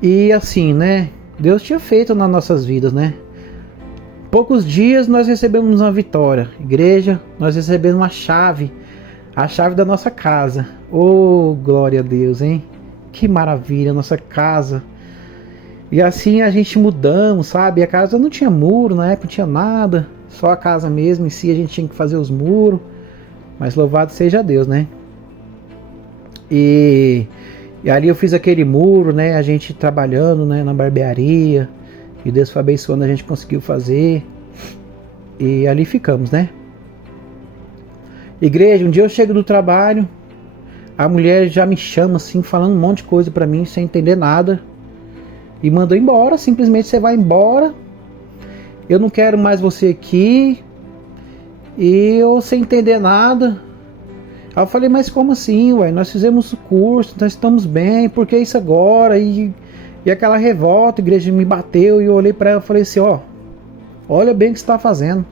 E assim, né? Deus tinha feito nas nossas vidas, né? Poucos dias nós recebemos uma vitória. Igreja, nós recebemos uma chave. A chave da nossa casa. Oh, glória a Deus, hein? Que maravilha, nossa casa. E assim a gente mudamos, sabe? A casa não tinha muro, na época não tinha nada. Só a casa mesmo em si, a gente tinha que fazer os muros. Mas louvado seja Deus, né? E ali eu fiz aquele muro, né? A gente trabalhando, né, na barbearia. E Deus foi abençoando, a gente conseguiu fazer. E ali ficamos, né? Igreja, um dia eu chego do trabalho, a mulher já me chama assim, falando um monte de coisa pra mim, sem entender nada. E mandou embora, simplesmente você vai embora. Eu não quero mais você aqui. E eu sem entender nada. Aí eu falei, mas como assim, ué? Nós fizemos o curso, nós estamos bem, por que isso agora? E aquela revolta, a igreja me bateu e eu olhei pra ela e falei assim, ó, olha bem o que você está fazendo.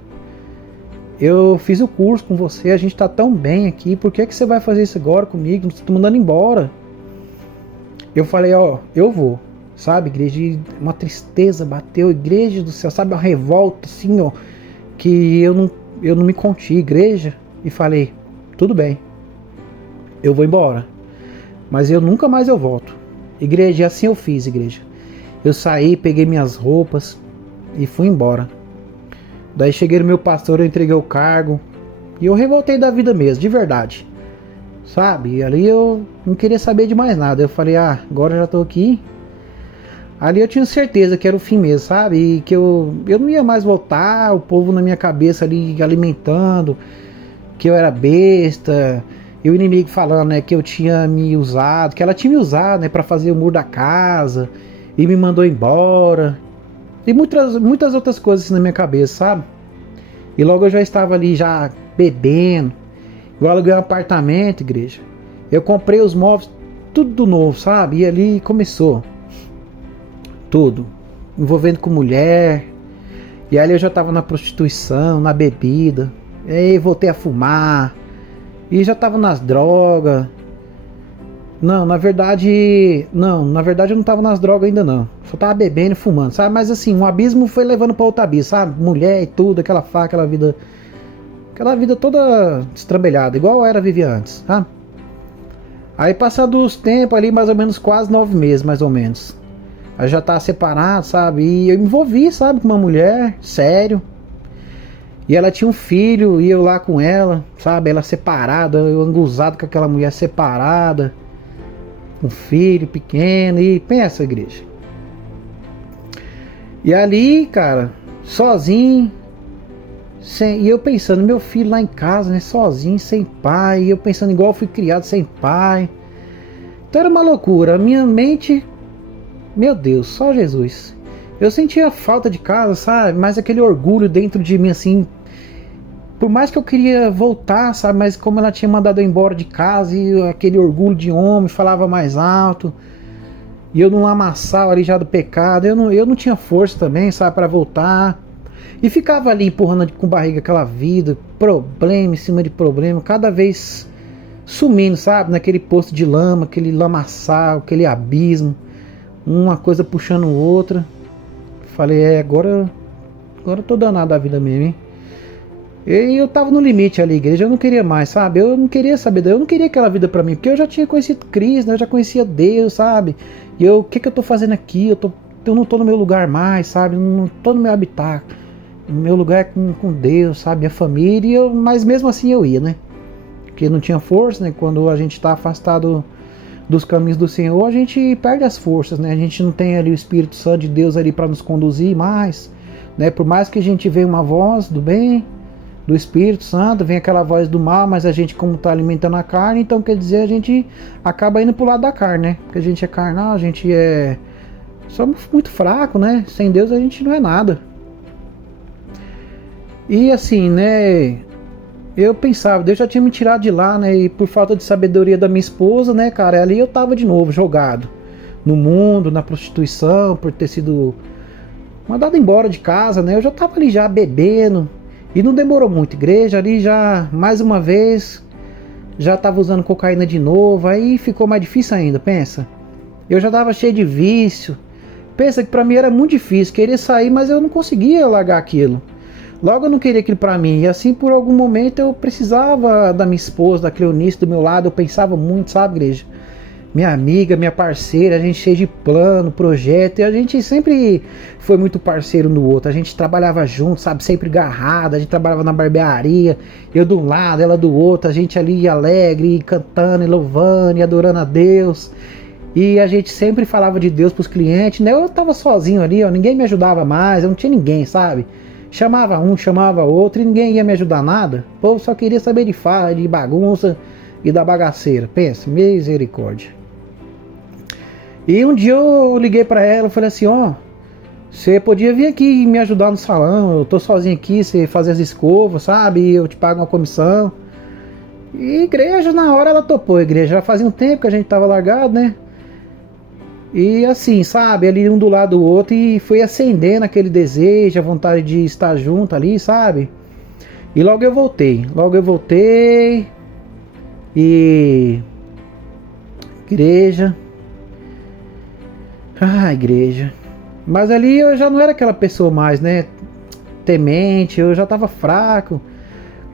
Eu fiz o curso com você, a gente tá tão bem aqui, por que você vai fazer isso agora comigo? Você tá mandando embora. Eu falei, ó, eu vou, sabe, igreja, uma tristeza bateu, igreja do céu, sabe, uma revolta assim, ó, que eu não me contive, igreja, e falei, tudo bem, eu vou embora, mas eu nunca mais eu volto. Igreja, assim eu fiz, igreja. Eu saí, peguei minhas roupas e fui embora. Daí cheguei no meu pastor, eu entreguei o cargo. E eu revoltei da vida mesmo, de verdade. Sabe? E ali eu não queria saber de mais nada. Eu falei, agora eu já tô aqui. Ali eu tinha certeza que era o fim mesmo, sabe? E que eu não ia mais voltar. O povo na minha cabeça ali alimentando. Que eu era besta. E o inimigo falando, né, que eu tinha me usado. Que ela tinha me usado, né, pra fazer o muro da casa. e me mandou embora. E muitas outras coisas assim na minha cabeça, sabe? E logo eu já estava ali já bebendo. Eu aluguei um apartamento, igreja. Eu comprei os móveis, tudo novo, sabe? E ali começou tudo, envolvendo com mulher. E ali eu já estava na prostituição, na bebida. E aí voltei a fumar. E já estava nas drogas. Não, na verdade eu não estava nas drogas ainda não. Só tava bebendo e fumando, sabe? Mas assim, um abismo foi levando para outro abismo, sabe? Mulher e tudo, aquela faca, aquela vida toda estrambelhada, igual eu era vivia antes, sabe? Aí passado os tempos ali, mais ou menos quase 9 meses, mais ou menos. Aí já tava separado, sabe? E eu me envolvi, sabe, com uma mulher, sério. E ela tinha um filho, e eu lá com ela, sabe? Ela separada, eu anguzado com aquela mulher separada. Um filho pequeno, e pensa, igreja. E ali, cara, sozinho, e eu pensando, meu filho lá em casa, né, sozinho, sem pai, e eu pensando igual eu fui criado sem pai. Então era uma loucura, a minha mente, meu Deus, só Jesus. Eu sentia falta de casa, sabe, mas aquele orgulho dentro de mim, assim, por mais que eu queria voltar, sabe, mas como ela tinha mandado eu embora de casa, e aquele orgulho de homem, falava mais alto, e eu não amassava ali já do pecado, eu não tinha força também, sabe, para voltar. E ficava ali empurrando com barriga aquela vida, problema em cima de problema, cada vez sumindo, sabe, naquele poço de lama, aquele lamaçal, aquele abismo, uma coisa puxando outra. Falei, agora eu tô danado da vida mesmo, hein? E eu tava no limite ali, igreja, eu não queria mais, sabe? Eu não queria saber, eu não queria aquela vida pra mim, porque eu já tinha conhecido Cristo, né? Eu já conhecia Deus, sabe? E o que eu tô fazendo aqui? Eu não tô no meu lugar mais, sabe? Eu não tô no meu habitat. O meu lugar é com Deus, sabe? Minha família, mas mesmo assim eu ia, né? Porque não tinha força, né? Quando a gente tá afastado dos caminhos do Senhor, a gente perde as forças, né? A gente não tem ali o Espírito Santo de Deus ali para nos conduzir mais, né? Por mais que a gente veja uma voz do bem, do Espírito Santo, vem aquela voz do mal, mas a gente como está alimentando a carne, então quer dizer, a gente acaba indo pro lado da carne, né? Porque a gente é carnal, a gente somos muito fraco, né? Sem Deus a gente não é nada. E assim, né, eu pensava, Deus já tinha me tirado de lá, né? E por falta de sabedoria da minha esposa, né, cara, ali eu tava de novo jogado no mundo, na prostituição, por ter sido mandado embora de casa, né? Eu já tava ali já bebendo. E não demorou muito, igreja, ali já, mais uma vez, já tava usando cocaína de novo, aí ficou mais difícil ainda, pensa. Eu já tava cheio de vício. Pensa que pra mim era muito difícil, queria sair, mas eu não conseguia largar aquilo. Logo eu não queria aquilo pra mim, e assim por algum momento eu precisava da minha esposa, da Cleonice do meu lado, eu pensava muito, sabe, igreja? Minha amiga, minha parceira, a gente cheio de plano, projeto, e a gente sempre foi muito parceiro no outro, a gente trabalhava junto, sabe, sempre agarrado, a gente trabalhava na barbearia, eu de um lado, ela do outro, a gente ali alegre, cantando e louvando e adorando a Deus, e a gente sempre falava de Deus pros clientes, né, eu tava sozinho ali, ó, ninguém me ajudava mais, eu não tinha ninguém, sabe, chamava um, chamava outro, e ninguém ia me ajudar nada, o povo só queria saber de farra, de bagunça e da bagaceira, pensa, misericórdia. E um dia eu liguei pra ela e falei assim, ó, você podia vir aqui me ajudar no salão, eu tô sozinho aqui, você faz as escovas, sabe, eu te pago uma comissão. E igreja, na hora ela topou, igreja, já fazia um tempo que a gente tava largado, né? E assim, sabe, ali um do lado do outro, e foi acendendo aquele desejo, a vontade de estar junto ali, sabe? E logo eu voltei, e igreja... igreja. Mas ali eu já não era aquela pessoa mais, né? Temente, eu já tava fraco.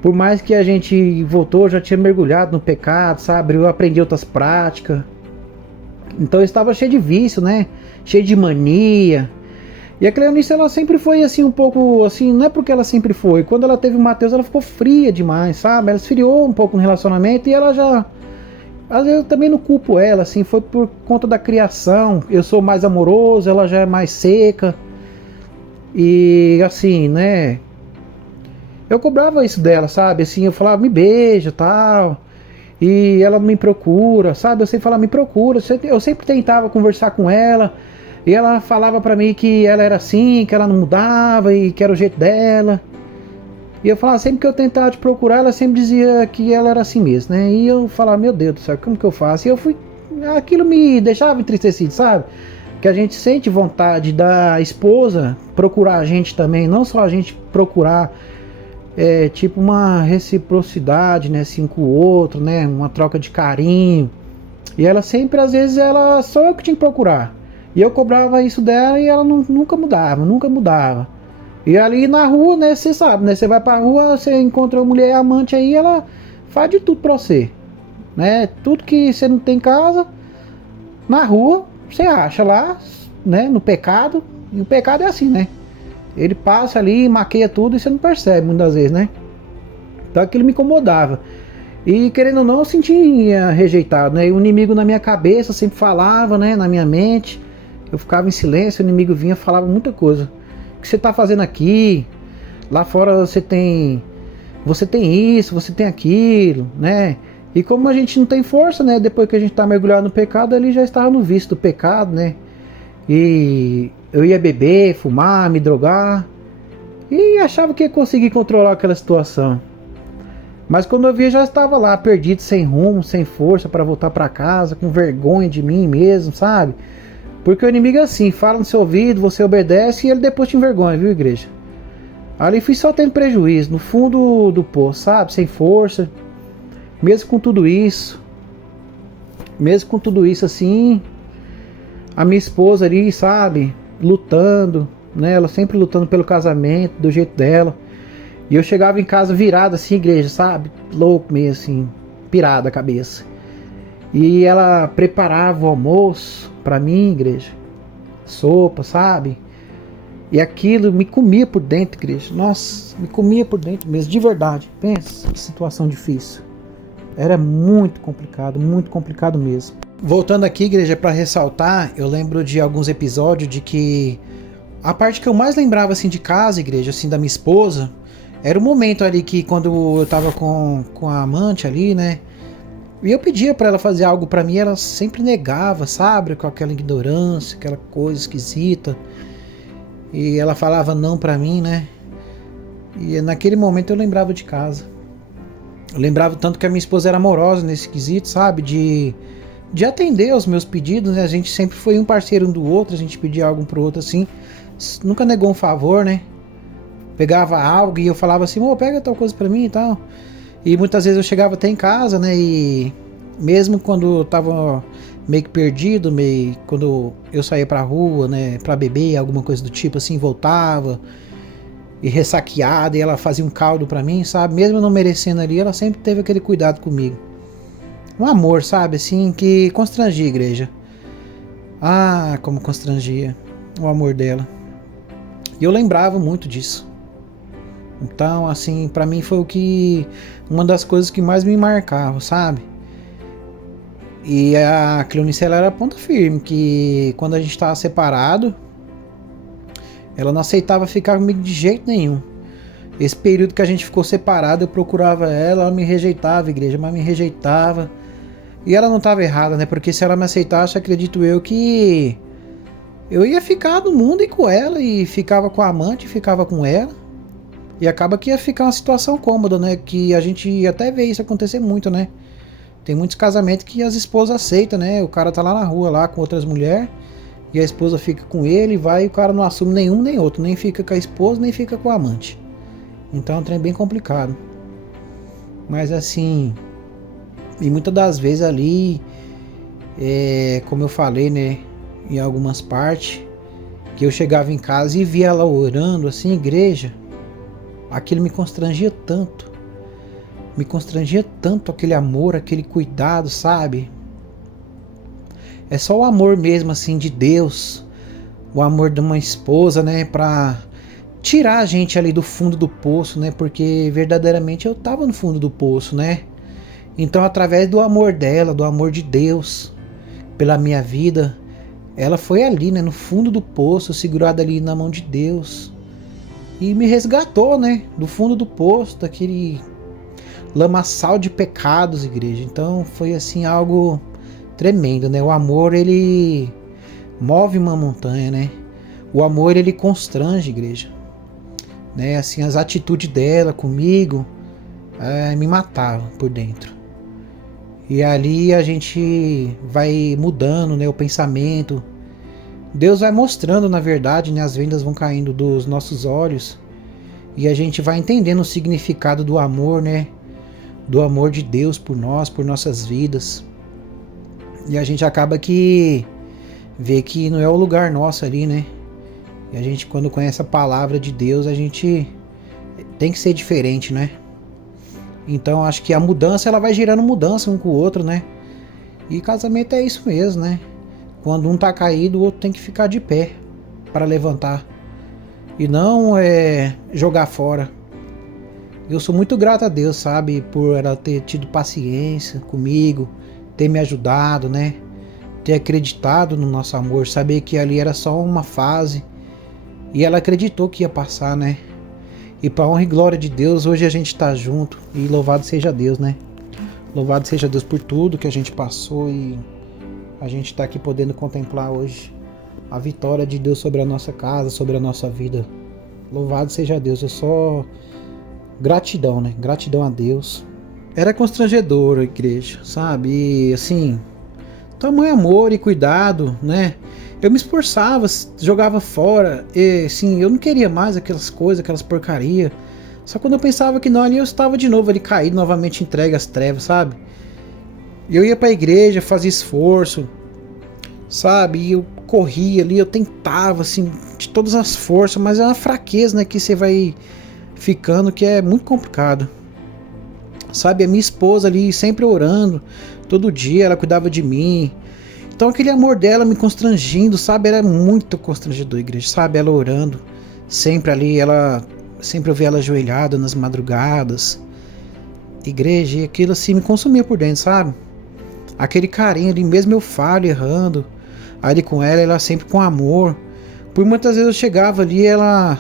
Por mais que a gente voltou, eu já tinha mergulhado no pecado, sabe? Eu aprendi outras práticas. Então eu estava cheio de vício, né? Cheio de mania. E a Cleonice, ela sempre foi assim, um pouco assim, não é porque ela sempre foi. Quando ela teve o Matheus, ela ficou fria demais, sabe? Ela esfriou um pouco no relacionamento e ela já... Às vezes eu também não culpo ela, assim, foi por conta da criação. Eu sou mais amoroso, ela já é mais seca. E assim, né? Eu cobrava isso dela, sabe? Assim, eu falava, me beija, tal. E ela me procura, sabe? Eu sempre falava, me procura. Eu sempre tentava conversar com ela. E ela falava pra mim que ela era assim, que ela não mudava e que era o jeito dela. E eu falava, sempre que eu tentava te procurar, ela sempre dizia que ela era assim mesmo, né? E eu falava, meu Deus do céu, como que eu faço? E eu fui, aquilo me deixava entristecido, sabe? Que a gente sente vontade da esposa procurar a gente também, não só a gente procurar, tipo uma reciprocidade, né, assim com o outro, né? Uma troca de carinho. E ela sempre, às vezes, ela só eu que tinha que procurar. E eu cobrava isso dela e ela nunca mudava, nunca mudava. E ali na rua, né, você sabe, né? Você vai pra rua, você encontra uma mulher amante aí, ela faz de tudo pra você, né? Tudo que você não tem em casa, na rua, você acha lá, né? No pecado. E o pecado é assim, né? Ele passa ali, maqueia tudo e você não percebe muitas vezes, né? Então aquilo me incomodava. E querendo ou não, eu sentia rejeitado, né? E o inimigo na minha cabeça sempre falava, né? Na minha mente. Eu ficava em silêncio, o inimigo vinha e falava muita coisa. O que você está fazendo aqui? Lá fora você tem isso, você tem aquilo, né? E como a gente não tem força, né? Depois que a gente está mergulhado no pecado, ele já estava no vício do pecado, né? E eu ia beber, fumar, me drogar e achava que ia conseguir controlar aquela situação. Mas quando eu vi, eu já estava lá, perdido, sem rumo, sem força para voltar para casa, com vergonha de mim mesmo, sabe? Porque o inimigo é assim, fala no seu ouvido, você obedece e ele depois te envergonha, viu, igreja? Ali fui só tendo prejuízo, no fundo do poço, sabe? Sem força. Mesmo com tudo isso assim, a minha esposa ali, sabe? Lutando, né? Ela sempre lutando pelo casamento, do jeito dela. E eu chegava em casa virado assim, igreja, sabe? Louco mesmo, assim, pirado a cabeça. E ela preparava o almoço pra mim, igreja. Sopa, sabe? E aquilo me comia por dentro, igreja. Nossa, me comia por dentro mesmo, de verdade. Pensa, que situação difícil. Era muito complicado mesmo. Voltando aqui, igreja, para ressaltar, eu lembro de alguns episódios de que a parte que eu mais lembrava assim de casa, igreja, assim, da minha esposa, era o momento ali que quando eu tava com a amante ali, né? E eu pedia pra ela fazer algo pra mim, ela sempre negava, sabe? Com aquela ignorância, aquela coisa esquisita. E ela falava não pra mim, né? E naquele momento eu lembrava de casa. Eu lembrava tanto que a minha esposa era amorosa nesse quesito, sabe? De atender aos meus pedidos, né? A gente sempre foi um parceiro um do outro, a gente pedia algo um pro outro assim. Nunca negou um favor, né? Pegava algo e eu falava assim, pega tal coisa pra mim e tal. E muitas vezes eu chegava até em casa, né? E mesmo quando eu tava meio que perdido, quando eu saía pra rua, né? Pra beber, alguma coisa do tipo assim, voltava e ressaqueada, e ela fazia um caldo pra mim, sabe? Mesmo eu não merecendo ali, ela sempre teve aquele cuidado comigo. Um amor, sabe? Assim, que constrangia a igreja. Ah, como constrangia o amor dela. E eu lembrava muito disso. Então, assim, pra mim foi uma das coisas que mais me marcava, sabe? E a Cleonice, ela era ponta firme, que quando a gente estava separado, ela não aceitava ficar comigo de jeito nenhum. Esse período que a gente ficou separado, eu procurava ela me rejeitava, igreja, mas me rejeitava. E ela não estava errada, né? Porque se ela me aceitasse, acredito eu que eu ia ficar no mundo e com ela, e ficava com a amante, ficava com ela. E acaba que ia ficar uma situação cômoda, né? Que a gente até vê isso acontecer muito, né? Tem muitos casamentos que as esposas aceitam, né? O cara tá lá na rua, lá com outras mulheres, e a esposa fica com ele, vai, e o cara não assume nenhum nem outro. Nem fica com a esposa, nem fica com a amante. Então é um trem bem complicado. Mas assim, e muitas das vezes ali, como eu falei, né? Em algumas partes, que eu chegava em casa e via ela orando, assim, igreja. Aquilo me constrangia tanto. Me constrangia tanto aquele amor, aquele cuidado, sabe? É só o amor mesmo, assim, de Deus. O amor de uma esposa, né? Pra tirar a gente ali do fundo do poço, né? Porque verdadeiramente eu tava no fundo do poço, né? Então, através do amor dela, do amor de Deus pela minha vida, ela foi ali, né? No fundo do poço, segurada ali na mão de Deus. E me resgatou, né? Do fundo do poço, daquele lamaçal de pecados, igreja. Então foi assim algo tremendo, né? O amor, ele move uma montanha, né? O amor, ele constrange, igreja, né? Assim, as atitudes dela comigo me matavam por dentro. E ali a gente vai mudando, né, o pensamento. Deus vai mostrando, na verdade, né, as vendas vão caindo dos nossos olhos e a gente vai entendendo o significado do amor, né? Do amor de Deus por nós, por nossas vidas. E a gente acaba que vê que não é o lugar nosso ali, né? E a gente, quando conhece a palavra de Deus, a gente tem que ser diferente, né? Então acho que a mudança, ela vai gerando mudança um com o outro, né? E casamento é isso mesmo, né? Quando um tá caído, o outro tem que ficar de pé para levantar. E não jogar fora. Eu sou muito grato a Deus, sabe? Por ela ter tido paciência comigo, ter me ajudado, né? Ter acreditado no nosso amor, saber que ali era só uma fase. E ela acreditou que ia passar, né? E para honra e glória de Deus, hoje a gente tá junto. E louvado seja Deus, né? Louvado seja Deus por tudo que a gente passou e a gente tá aqui podendo contemplar hoje a vitória de Deus sobre a nossa casa, sobre a nossa vida. Louvado seja Deus. Eu só gratidão, né? Gratidão a Deus. Era constrangedor a igreja, sabe? E assim, tamanho amor e cuidado, né? Eu me esforçava, jogava fora, e assim, eu não queria mais aquelas coisas, aquelas porcaria. Só quando eu pensava que não, ali eu estava de novo ali caído, novamente entregue às trevas, sabe? E eu ia pra igreja, fazia esforço, sabe? E eu corria ali, eu tentava, assim, de todas as forças, mas é uma fraqueza, né? Que você vai ficando, que é muito complicado. Sabe, a minha esposa ali sempre orando, todo dia ela cuidava de mim. Então aquele amor dela me constrangindo, sabe, era muito constrangedor, igreja, sabe, ela orando, sempre ali, sempre eu via ela ajoelhada nas madrugadas, igreja, e aquilo assim me consumia por dentro, sabe, aquele carinho ali, mesmo eu falho, errando, ali com ela sempre com amor, por muitas vezes eu chegava ali, ela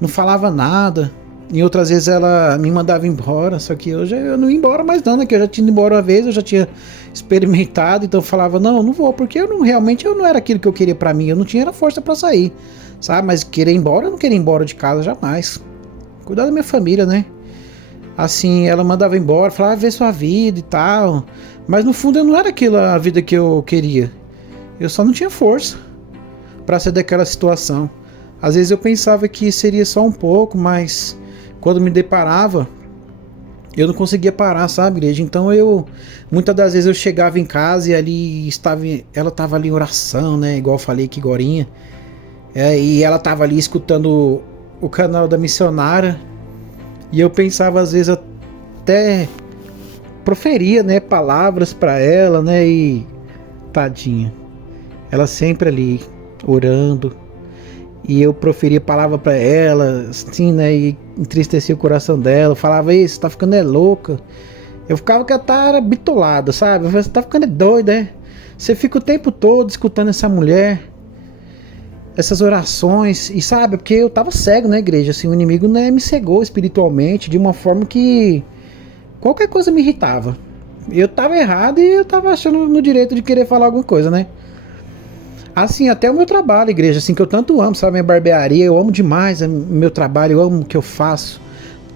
não falava nada, e outras vezes ela me mandava embora, só que eu não ia embora mais não, né? Que eu já tinha ido embora uma vez, eu já tinha experimentado, então eu falava, não vou, porque realmente eu não era aquilo que eu queria pra mim, eu não tinha força pra sair, sabe? Mas querer ir embora, eu não queria ir embora de casa jamais. Cuidar da minha família, né? Assim, ela mandava embora, falava, vê sua vida e tal, mas no fundo eu não era aquilo a vida que eu queria. Eu só não tinha força pra sair daquela situação. Às vezes eu pensava que seria só um pouco, mas quando me deparava, eu não conseguia parar, sabe, igreja? Então muitas das vezes eu chegava em casa e ali ela estava ali em oração, né? Igual eu falei aqui agorinha. E ela estava ali escutando o canal da missionária. E eu pensava às vezes até proferia, né, palavras para ela, né? E tadinha, ela sempre ali orando. E eu proferia palavra pra ela, assim, né? E entristecia o coração dela. Falava, ei, você tá ficando louca. Eu ficava que ela tava bitolada, sabe? Eu falei, você tá ficando doida, né? Você fica o tempo todo escutando essa mulher, essas orações. E sabe, porque eu tava cego na igreja, assim, o inimigo, né, me cegou espiritualmente de uma forma que qualquer coisa me irritava. Eu tava errado e eu tava achando no direito de querer falar alguma coisa, né? Assim, até o meu trabalho, igreja, assim, que eu tanto amo, sabe, minha barbearia, eu amo demais meu trabalho, eu amo o que eu faço,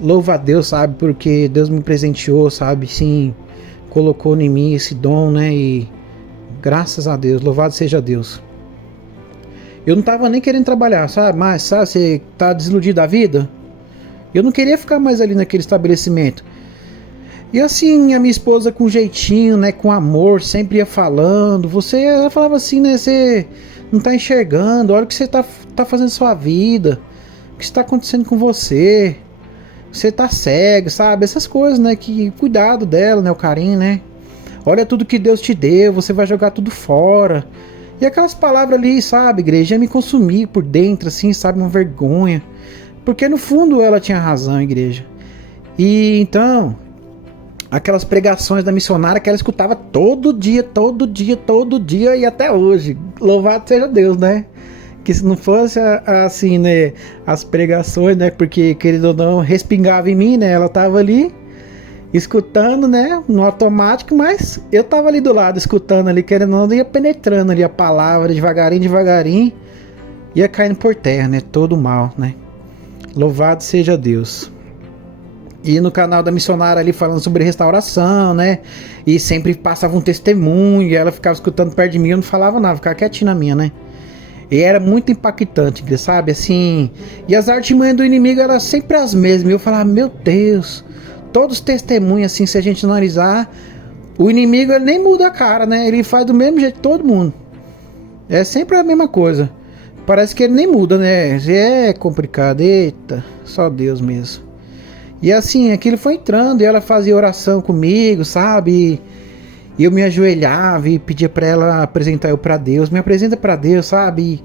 louvo a Deus, sabe, porque Deus me presenteou, sabe, sim, colocou em mim esse dom, né, e graças a Deus, louvado seja Deus. Eu não tava nem querendo trabalhar, sabe, mas, sabe, você tá desiludido da vida? Eu não queria ficar mais ali naquele estabelecimento. E assim, a minha esposa com jeitinho, né, com amor, sempre ia falando, ela falava assim, né, você não tá enxergando, olha o que você tá fazendo na sua vida, o que está acontecendo com você tá cego, sabe, essas coisas, né, que cuidado dela, né, o carinho, né, olha tudo que Deus te deu, você vai jogar tudo fora, e aquelas palavras ali, sabe, igreja, ia me consumir por dentro, assim, sabe, uma vergonha, porque no fundo ela tinha razão, igreja, e então aquelas pregações da missionária que ela escutava todo dia e até hoje. Louvado seja Deus, né? Que se não fosse assim, né, as pregações, né, porque querido ou não, respingava em mim, né, ela tava ali escutando, né, no automático, mas eu tava ali do lado, escutando ali, querendo ou não, ia penetrando ali a palavra, devagarinho, devagarinho, ia caindo por terra, né, todo mal, né. Louvado seja Deus. E no canal da missionária ali falando sobre restauração, né, e sempre passava um testemunho, e ela ficava escutando perto de mim, eu não falava nada, ficava quietinho na minha, né. E era muito impactante, sabe, assim, e as artimanhas do inimigo eram sempre as mesmas, e eu falava, meu Deus, todos os testemunhos, assim, se a gente analisar, o inimigo ele nem muda a cara, né, ele faz do mesmo jeito que todo mundo, é sempre a mesma coisa, parece que ele nem muda, né, é complicado, eita, só Deus mesmo. E assim, aquilo foi entrando, e ela fazia oração comigo, sabe, e eu me ajoelhava e pedia pra ela apresentar eu pra Deus. Me apresenta pra Deus, sabe?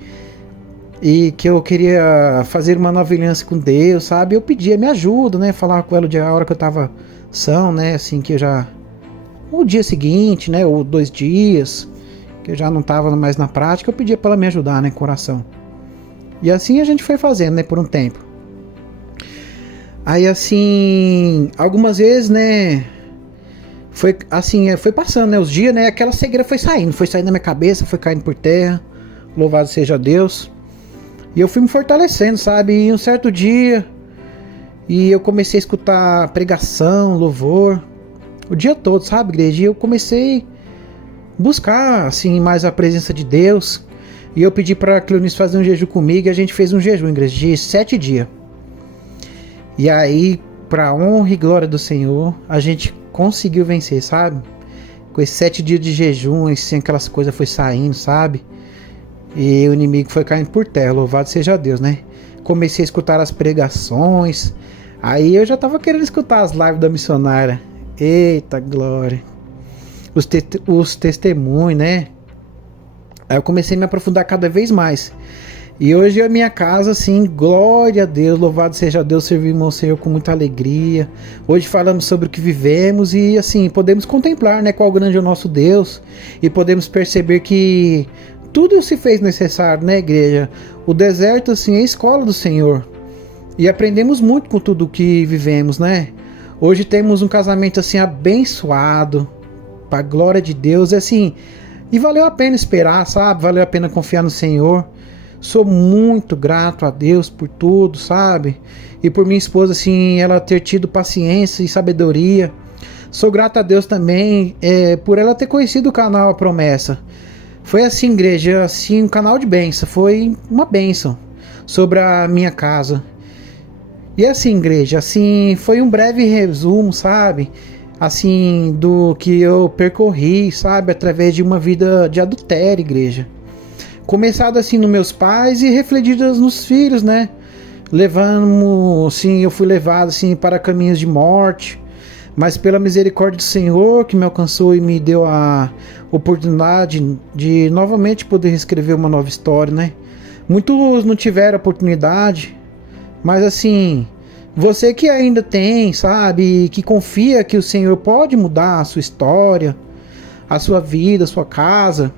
E que eu queria fazer uma nova aliança com Deus, sabe? Eu pedia, me ajuda, né? Falava com ela a hora que eu tava são, né? Assim, que eu já... O dia seguinte, né? Ou 2 dias, que eu já não tava mais na prática. Eu pedia pra ela me ajudar, né? Com oração. E assim a gente foi fazendo, né? Por um tempo. Aí assim... Algumas vezes, né? Foi assim, foi passando, né, os dias, né, aquela cegueira foi saindo da minha cabeça, foi caindo por terra, louvado seja Deus, e eu fui me fortalecendo, sabe, e um certo dia, e eu comecei a escutar pregação, louvor, o dia todo, sabe, igreja, e eu comecei a buscar, assim, mais a presença de Deus, e eu pedi pra Cleonice fazer um jejum comigo, e a gente fez um jejum, igreja, de 7 dias, e aí, pra honra e glória do Senhor, a gente conseguiu vencer, sabe? Com esses 7 dias de jejum, assim, aquelas coisas foi saindo, sabe? E o inimigo foi caindo por terra, louvado seja Deus, né? Comecei a escutar as pregações, aí eu já tava querendo escutar as lives da missionária. Eita glória! Os testemunhos, né? Aí eu comecei a me aprofundar cada vez mais. E hoje a minha casa, assim, glória a Deus, louvado seja Deus, servimos ao Senhor com muita alegria. Hoje falamos sobre o que vivemos e, assim, podemos contemplar, né, qual grande é o nosso Deus. E podemos perceber que tudo se fez necessário, né, igreja? O deserto, assim, é a escola do Senhor. E aprendemos muito com tudo o que vivemos, né? Hoje temos um casamento, assim, abençoado, para a glória de Deus, assim, e valeu a pena esperar, sabe? Valeu a pena confiar no Senhor. Sou muito grato a Deus por tudo, sabe? E por minha esposa, assim, ela ter tido paciência e sabedoria. Sou grato a Deus também por ela ter conhecido o canal A Promessa. Foi assim, igreja, assim, um canal de bênção. Foi uma bênção sobre a minha casa. E assim, igreja, assim, foi um breve resumo, sabe? Assim, do que eu percorri, sabe? Através de uma vida de adultério, igreja. Começado assim nos meus pais e refletidas nos filhos, né? Levando, assim, eu fui levado assim para caminhos de morte, mas pela misericórdia do Senhor que me alcançou e me deu a oportunidade de novamente poder escrever uma nova história, né? Muitos não tiveram oportunidade, mas assim, você que ainda tem, sabe, que confia que o Senhor pode mudar a sua história, a sua vida, a sua casa.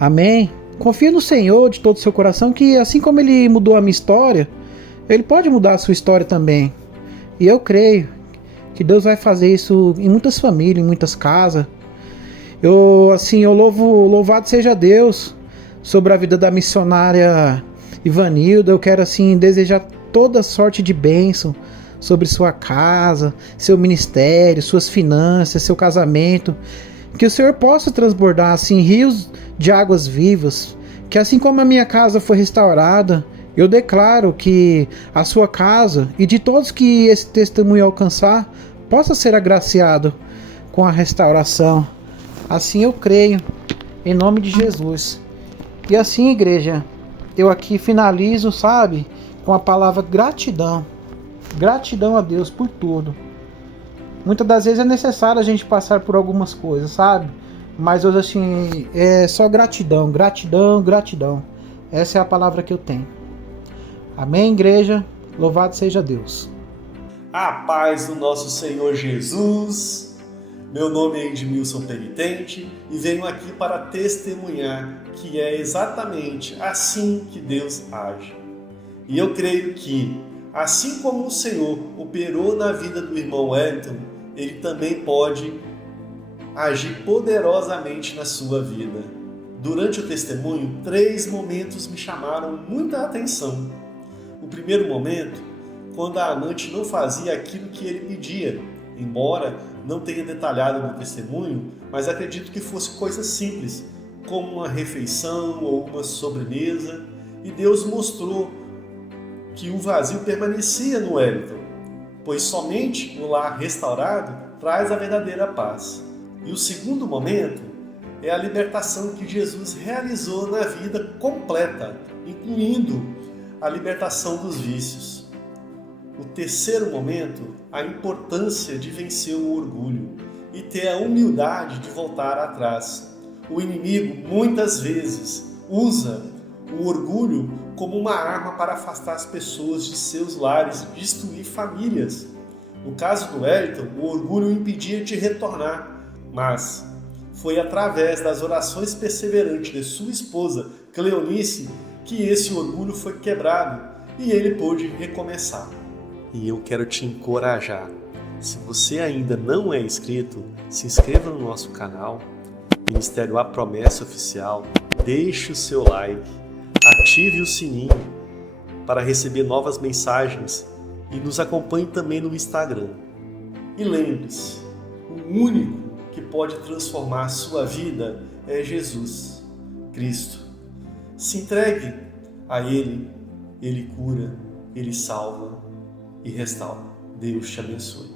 Amém? Confia no Senhor de todo o seu coração que assim como Ele mudou a minha história, Ele pode mudar a sua história também. E eu creio que Deus vai fazer isso em muitas famílias, em muitas casas. Eu louvado seja Deus sobre a vida da missionária Ivanilda. Eu quero assim desejar toda sorte de bênção sobre sua casa, seu ministério, suas finanças, seu casamento. Que o Senhor possa transbordar assim rios de águas vivas, que assim como a minha casa foi restaurada, eu declaro que a sua casa e de todos que esse testemunho alcançar possa ser agraciado com a restauração. Assim eu creio, em nome de Jesus. E assim, igreja, eu aqui finalizo, sabe, com a palavra gratidão. Gratidão a Deus por tudo. Muitas das vezes é necessário a gente passar por algumas coisas, sabe? Mas hoje assim, é só gratidão, gratidão, gratidão. Essa é a palavra que eu tenho. Amém, igreja? Louvado seja Deus. A paz do nosso Senhor Jesus. Meu nome é Edmilson Penitente e venho aqui para testemunhar que é exatamente assim que Deus age. E eu creio que assim como o Senhor operou na vida do irmão Wellington, Ele também pode agir poderosamente na sua vida. Durante o testemunho, 3 momentos me chamaram muita atenção. O primeiro momento, quando a amante não fazia aquilo que ele pedia, embora não tenha detalhado no testemunho, mas acredito que fosse coisa simples, como uma refeição ou uma sobremesa, e Deus mostrou que o vazio permanecia no Wellington, pois somente o lar restaurado traz a verdadeira paz. E o segundo momento é a libertação que Jesus realizou na vida completa, incluindo a libertação dos vícios. O terceiro momento, a importância de vencer o orgulho e ter a humildade de voltar atrás. O inimigo, muitas vezes, usa o orgulho como uma arma para afastar as pessoas de seus lares, destruir famílias. No caso do Wellington, o orgulho o impedia de retornar, mas foi através das orações perseverantes de sua esposa, Cleonice, que esse orgulho foi quebrado e ele pôde recomeçar. E eu quero te encorajar. Se você ainda não é inscrito, se inscreva no nosso canal, Ministério A Promessa Oficial, deixe o seu like, ative o sininho para receber novas mensagens e nos acompanhe também no Instagram. E lembre-se, o único que pode transformar a sua vida é Jesus, Cristo. Se entregue a Ele, Ele cura, Ele salva e restaura. Deus te abençoe.